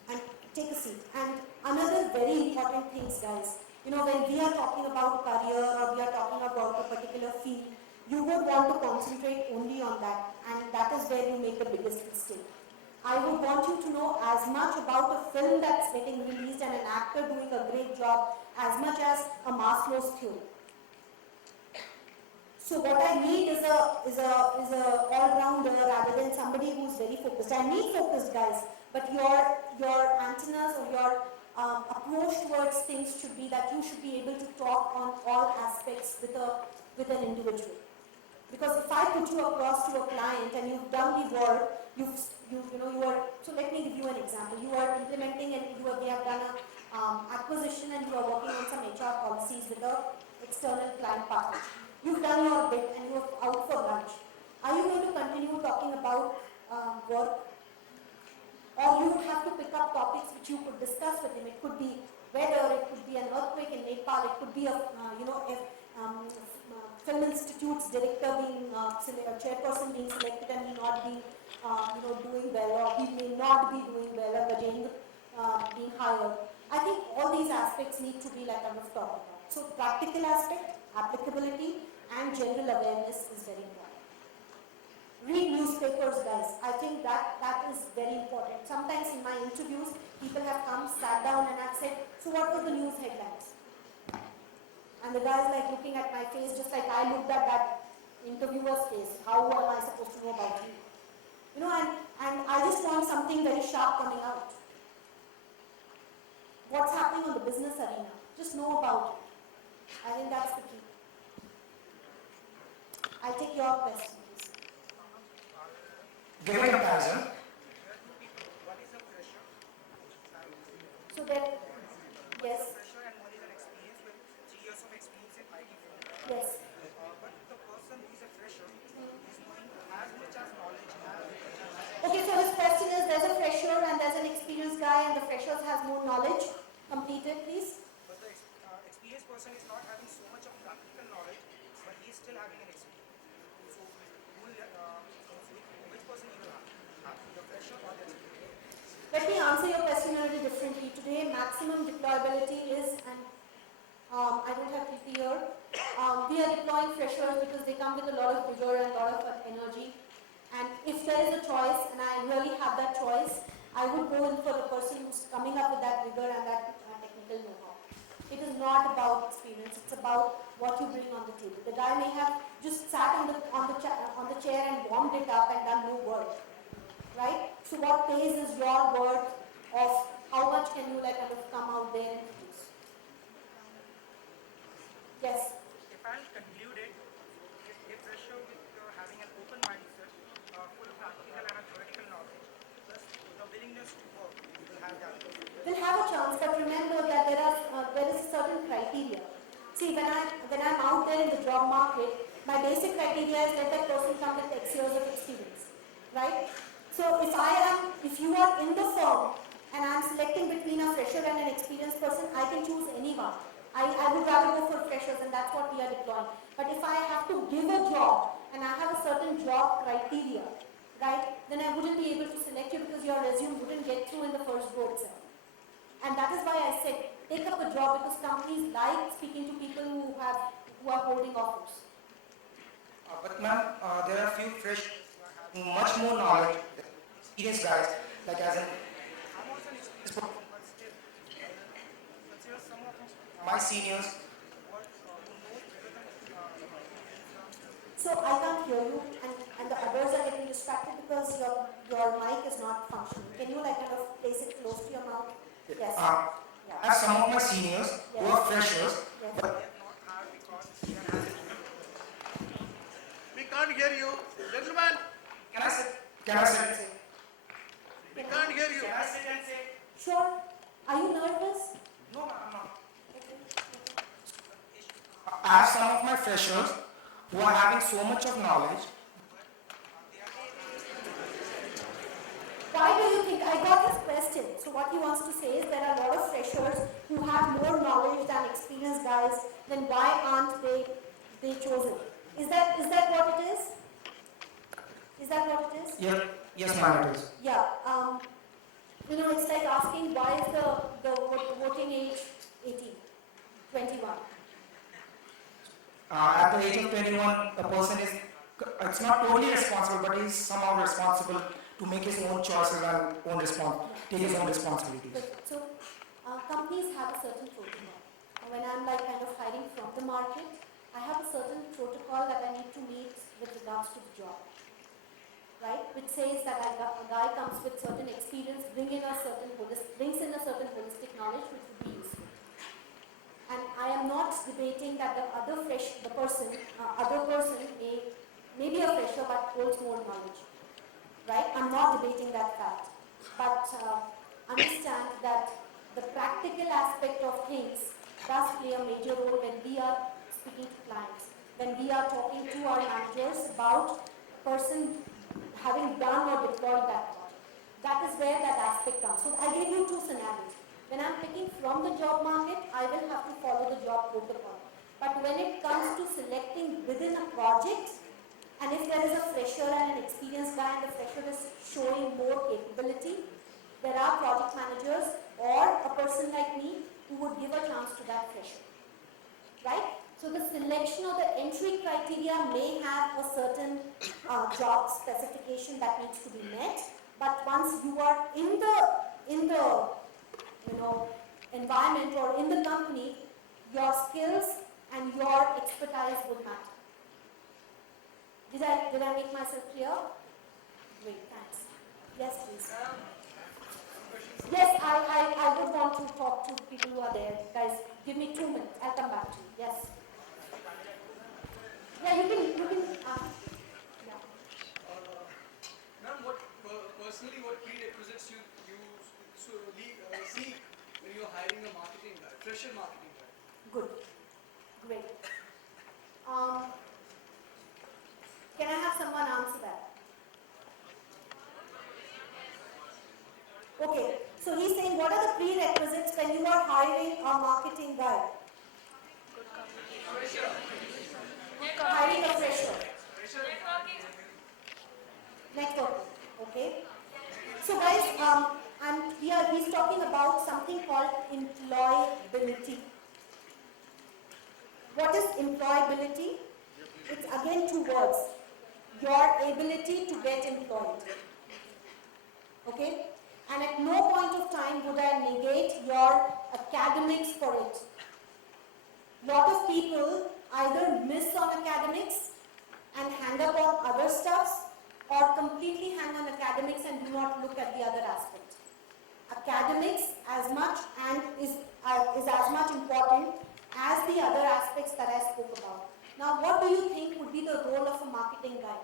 And take a seat. And another very important thing, guys, when we are talking about career or we are talking about a particular field, you would want to concentrate only on that, and that is where you make the biggest mistake. I would want you to know as much about a film that's getting released and an actor doing a great job as much as a Maslow's theory. So what I need is a all-rounder rather than somebody who's very focused. I need focused guys, but your antennas or your approach towards things should be that you should be able to talk on all aspects with an individual. Because if I put you across to a client and you've done the work, you are. So let me give you an example. You are implementing and they have done an acquisition and you are working on some HR policies with an external client partner. You've done your bit and you're out for lunch. Are you going to continue talking about work? Or you would have to pick up topics which you could discuss with him. It could be weather, it could be an earthquake in Nepal, it could be a film institute's director being chairperson being selected and he not be doing well, or he may not be doing well, or Gajendra being hired. I think all these aspects need to be like I'm talking about. So practical aspect, applicability, and general awareness is very important. Read newspapers, guys. I think that is very important. Sometimes in my interviews, people have come, sat down, and I've said, so what were the news headlines? And the guy's like looking at my face just like I looked at that interviewer's face. How am I supposed to know about you? And I just want something very sharp coming out. What's happening on the business arena? Just know about it. I think that's the key. I'll take your question, please. Give a comparison. What is a fresher? So then, yes, Fresher and one is an experience with 3 years of experience in IT field. yes. But the person who is a fresher is knowing as much as knowledge as Okay, so his question is, there's a fresher and there's an experienced guy and the fresher has more knowledge. Complete it, please. but the experienced person is not having so much of practical knowledge, but he is still having an experience. So which person you will have? The fresher or the experienced? Let me answer your question a little differently. Today, maximum deployability is, and I don't have PP here, we are deploying freshers because they come with a lot of vigor and a lot of energy. And if there is a choice, and I really have that choice, I I would go in for the person who's coming up with that rigor and that technical know-how. It is not about experience, it's about what you bring on the table. The guy may have just sat on the chair and warmed it up and done no work, right? So what pays is your worth of how much can you like kind of come out there and produce. Yes? If I'll conclude it, if ratio with having an open mindset, full practical and a theoretical knowledge, plus the willingness to work, you will have that. Will have a chance, but remember that there is a certain criteria. See, when I'm out there in the job market, my basic criteria is let that person come with X years of experience, right? So if you are in the firm and I'm selecting between a fresher and an experienced person, I can choose anyone. I would rather go for freshers, and that's what we are deploying. But if I have to give a job and I have a certain job criteria, right, then I wouldn't be able to select you because your resume wouldn't get through in the first go itself. And that is why I said, take up a job, because companies like speaking to people who are holding offers. But ma'am, there are few fresh, much more knowledge, experienced guys, like as in, I'm also an experienced person, but still, consider some of my seniors. So I can't hear you, and the others are getting distracted because your mic is not functioning. Can you like kind of place it close to your mouth? Yes. I have some of my seniors who are freshers, Yes. but We can't hear you. Gentlemen, can I sit? Can I sit? we can't hear you. Can I sit and say? Sure. Are you nervous? No, I'm not. Okay. I have some of my freshers who are having so much of knowledge. Why do you think, I got this question, so what he wants to say is there are a lot of freshers who have more knowledge than experienced guys, then why aren't they chosen? Is that what it is? Is that what it is? Yeah, yes ma'am it is. Yeah, it's like asking why is the voting age 18, 21? At the age of 21, a person is, it's not totally responsible, but he's somehow responsible to make his own choices and take his own responsibilities. So, companies have a certain protocol. When I'm like kind of hiring from the market, I have a certain protocol that I need to meet with regards to the job, right? Which says that a guy comes with certain experience, brings in a certain holistic knowledge which would be useful. And I am not debating that the other person may be a fresher but holds more knowledge, right? I'm not debating that fact, but understand that the practical aspect of things does play a major role when we are speaking to clients, when we are talking to our managers about a person having done or deployed that project. That is where that aspect comes. So I gave you two scenarios. When I'm picking from the job market, I will have to follow the job protocol. But when it comes to selecting within a project, and if there is a fresher and an experienced guy and the fresher is showing more capability, there are project managers or a person like me who would give a chance to that fresher, right? So the selection or the entry criteria may have a certain job specification that needs to be met, but once you are in the environment or in the company, your skills and your expertise would matter. Did I make myself clear? Great, thanks. Yes, please. Yes, I would want to talk to people who are there. Guys, give me 2 minutes. I'll come back to you. Yes. Yeah, you can. Yeah. Ma'am, personally, what prerequisites you see when you're hiring a marketing guy, fresher marketing guy? Good. Great. Can I have someone answer that? Okay. So he's saying, what are the prerequisites when you are hiring a marketing guy? Hiring a fresher. Networking. Okay. So guys, he's talking about something called employability. What is employability? It's again 2 words. Your ability to get employed. Okay? And at no point of time would I negate your academics for it. Lot of people either miss on academics and hang up on other stuffs, or completely hang on academics and do not look at the other aspect. Academics as much and is as much important as the other aspects that I spoke about. Now, what do you think would be the role of a marketing guy?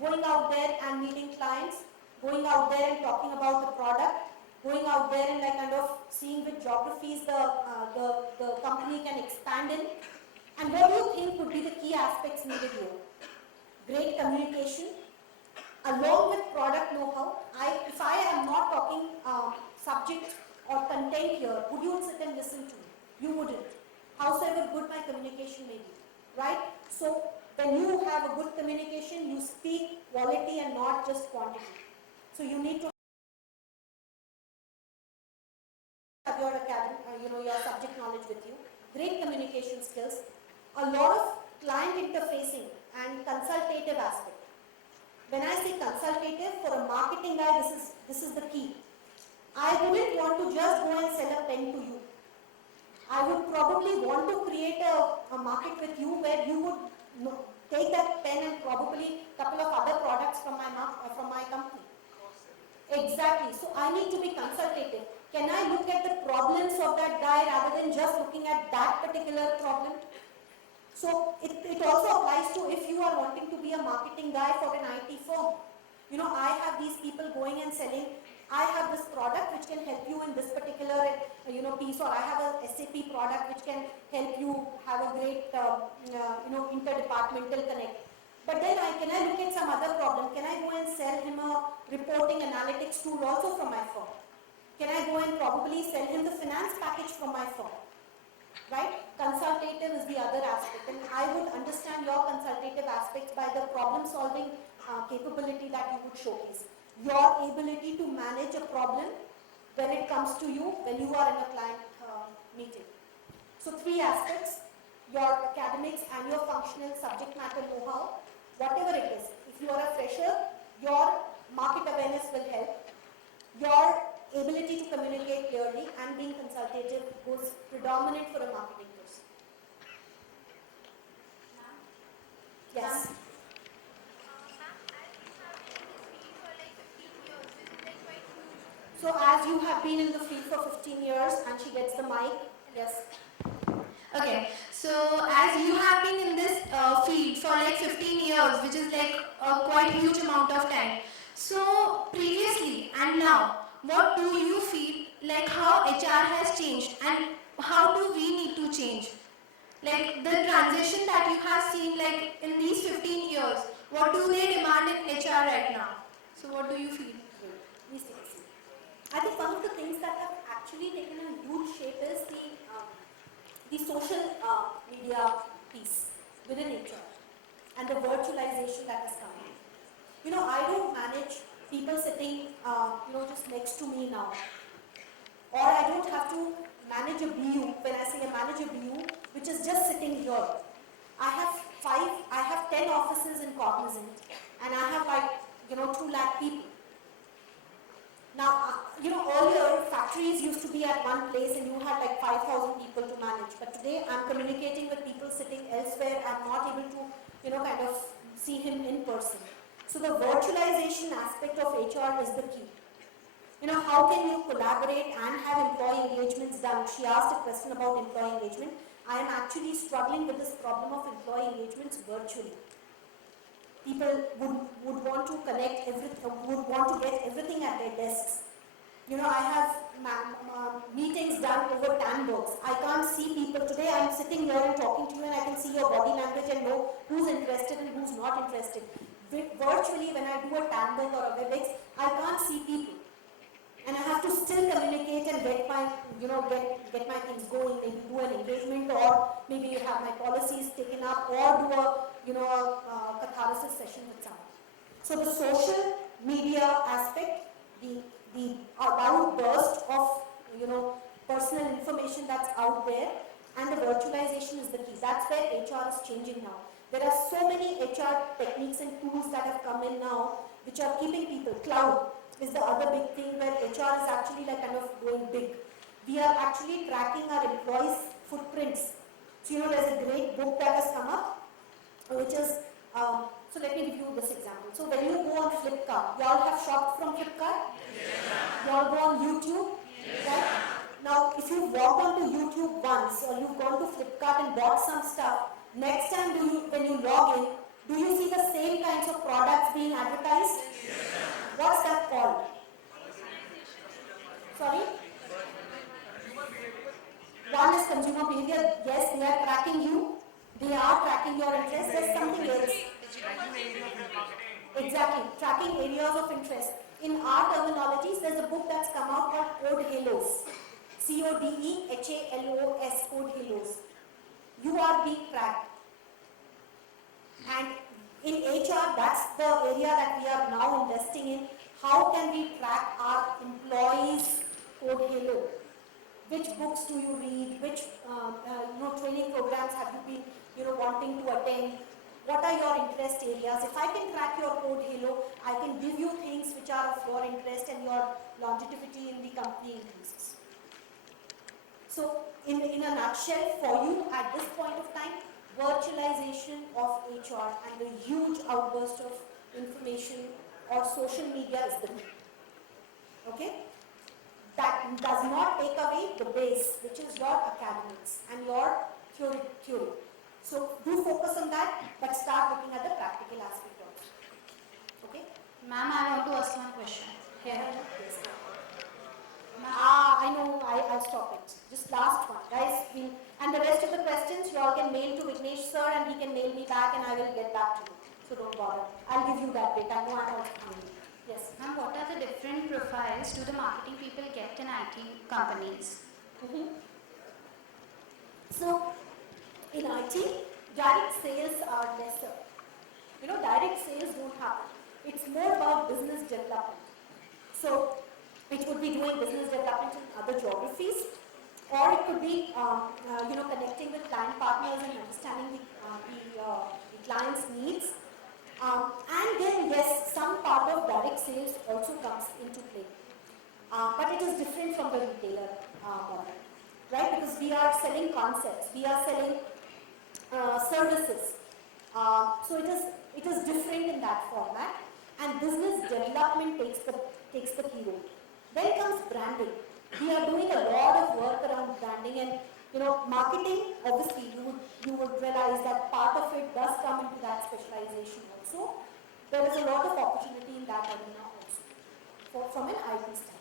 Going out there and meeting clients, going out there and talking about the product, going out there and like kind of seeing which geographies the company can expand in. And what do you think would be the key aspects needed here? Great communication, along with product know-how. If I am not talking subject or content here, would you sit and listen to me? You wouldn't. Howsoever good my communication may be, right? So when you have a good communication, you speak quality and not just quantity. So you need to have your your subject knowledge with you, great communication skills, a lot of client interfacing and consultative aspect. When I say consultative, for a marketing guy, this is the key. I wouldn't want to just go and sell a pen to you. I would probably want to create a market with you where you would take that pen and probably a couple of other products from my company. Exactly. So I need to be consultative. Can I look at the problems of that guy rather than just looking at that particular problem? So it also applies to if you are wanting to be a marketing guy for an IT firm. I have these people going and selling, I have this product which can help you in this particular piece, or I have a SAP product which can help you have a great interdepartmental connect. But then can I look at some other problem? Can I go and sell him a reporting analytics tool also from my firm? Can I go and probably sell him the finance package from my firm? Right? Consultative is the other aspect, and I would understand your consultative aspects by the problem solving capability that you would showcase. Your ability to manage a problem when it comes to you when you are in a client meeting. So 3 aspects: your academics and your functional subject matter know-how, whatever it is. If you are a fresher, your market awareness will help. Your ability to communicate clearly and being consultative goes predominant for a marketing person. Yes. So as you have been in the field for 15 years, and she gets the mic. Yes. Okay, so as you have been in this field for like 15 years, which is like a quite huge amount of time. So previously and now, what do you feel like how HR has changed and how do we need to change? Like the transition that you have seen like in these 15 years, what do they demand in HR right now? So what do you feel? I think one of the things that have actually taken a huge shape is the social media piece within HR and the virtualization that has come in. I don't manage people sitting, just next to me now. Or I don't have to manage a BU. When I say I manage a BU, which is just sitting here. I have 10 offices in Cognizant, and I have 2 lakh people. Now, earlier factories used to be at one place and you had 5,000 people to manage. But today I'm communicating with people sitting elsewhere. I'm not able to, kind of see him in person. So the virtualization aspect of HR is the key. How can you collaborate and have employee engagements done? She asked a question about employee engagement. I am actually struggling with this problem of employee engagements virtually. People would want to connect would want to get everything at their desks. I have meetings done over Tanbox. I can't see people. Today I'm sitting here and talking to you and I can see your body language and know who's interested and who's not interested. Virtually, when I do a Tanbox or a WebEx, I can't see people. And I have to still communicate and get my, get my things going, maybe do an engagement or maybe you have my policies taken up or do a catharsis session with someone. So the social media aspect, the outburst of, personal information that's out there and the virtualization is the key. That's where HR is changing now. There are so many HR techniques and tools that have come in now which are keeping people, cloud. is the other big thing where HR is actually like kind of going big. We are actually tracking our employees' footprints. So you know there's a great book that has come up, which is, so let me give you this example. So when you go on Flipkart, you all have shopped from Flipkart? You all go on YouTube? Right? Now, if you walk onto YouTube once or you've gone to Flipkart and bought some stuff, next time when you log in, do you see the same kinds of products being advertised? What's that called? Sorry? One is consumer behavior. Yes, they are tracking you. They are tracking your interest. There's something else. Exactly, tracking areas of interest. In our terminologies, there's a book that's come out called Code Halos. CODEHALOS, Code Halos. You are being tracked. And in HR, that's the area that we are now investing in. How can we track our employees' code halo? Which books do you read? Which training programs have you been wanting to attend? What are your interest areas? If I can track your code halo, I can give you things which are of your interest and your longevity in the company increases. So in a nutshell, for you at this point of time, virtualization of HR and the huge outburst of information or social media is the key. Okay? That does not take away the base, which is your academics and your theory. So do focus on that, but start looking at the practical aspect of it. Okay? Ma'am, I want to ask one question. Yes. I know, I'll stop it. Just last one. Guys, and the rest of the questions you all can mail to Vignesh sir and he can mail me back and I will get back to you. So don't bother. I'll give you that bit. I know I'm also doing it. Yes. Ma'am, what are the different profiles do the marketing people get in IT companies? So, in IT, direct sales are lesser. Direct sales don't happen. It's more about business development. So, it would be doing business development in other geographies, or it could be, connecting with client partners and understanding the client's needs. And then, yes, some part of direct sales also comes into play. But it is different from the retailer model, right? Because we are selling concepts, we are selling services. So it is different in that format, and business development takes the key role. Then comes branding. We are doing a lot of work around branding, and marketing. Obviously, you would realize that part of it does come into that specialization also. There is a lot of opportunity in that arena also, from an IT standpoint.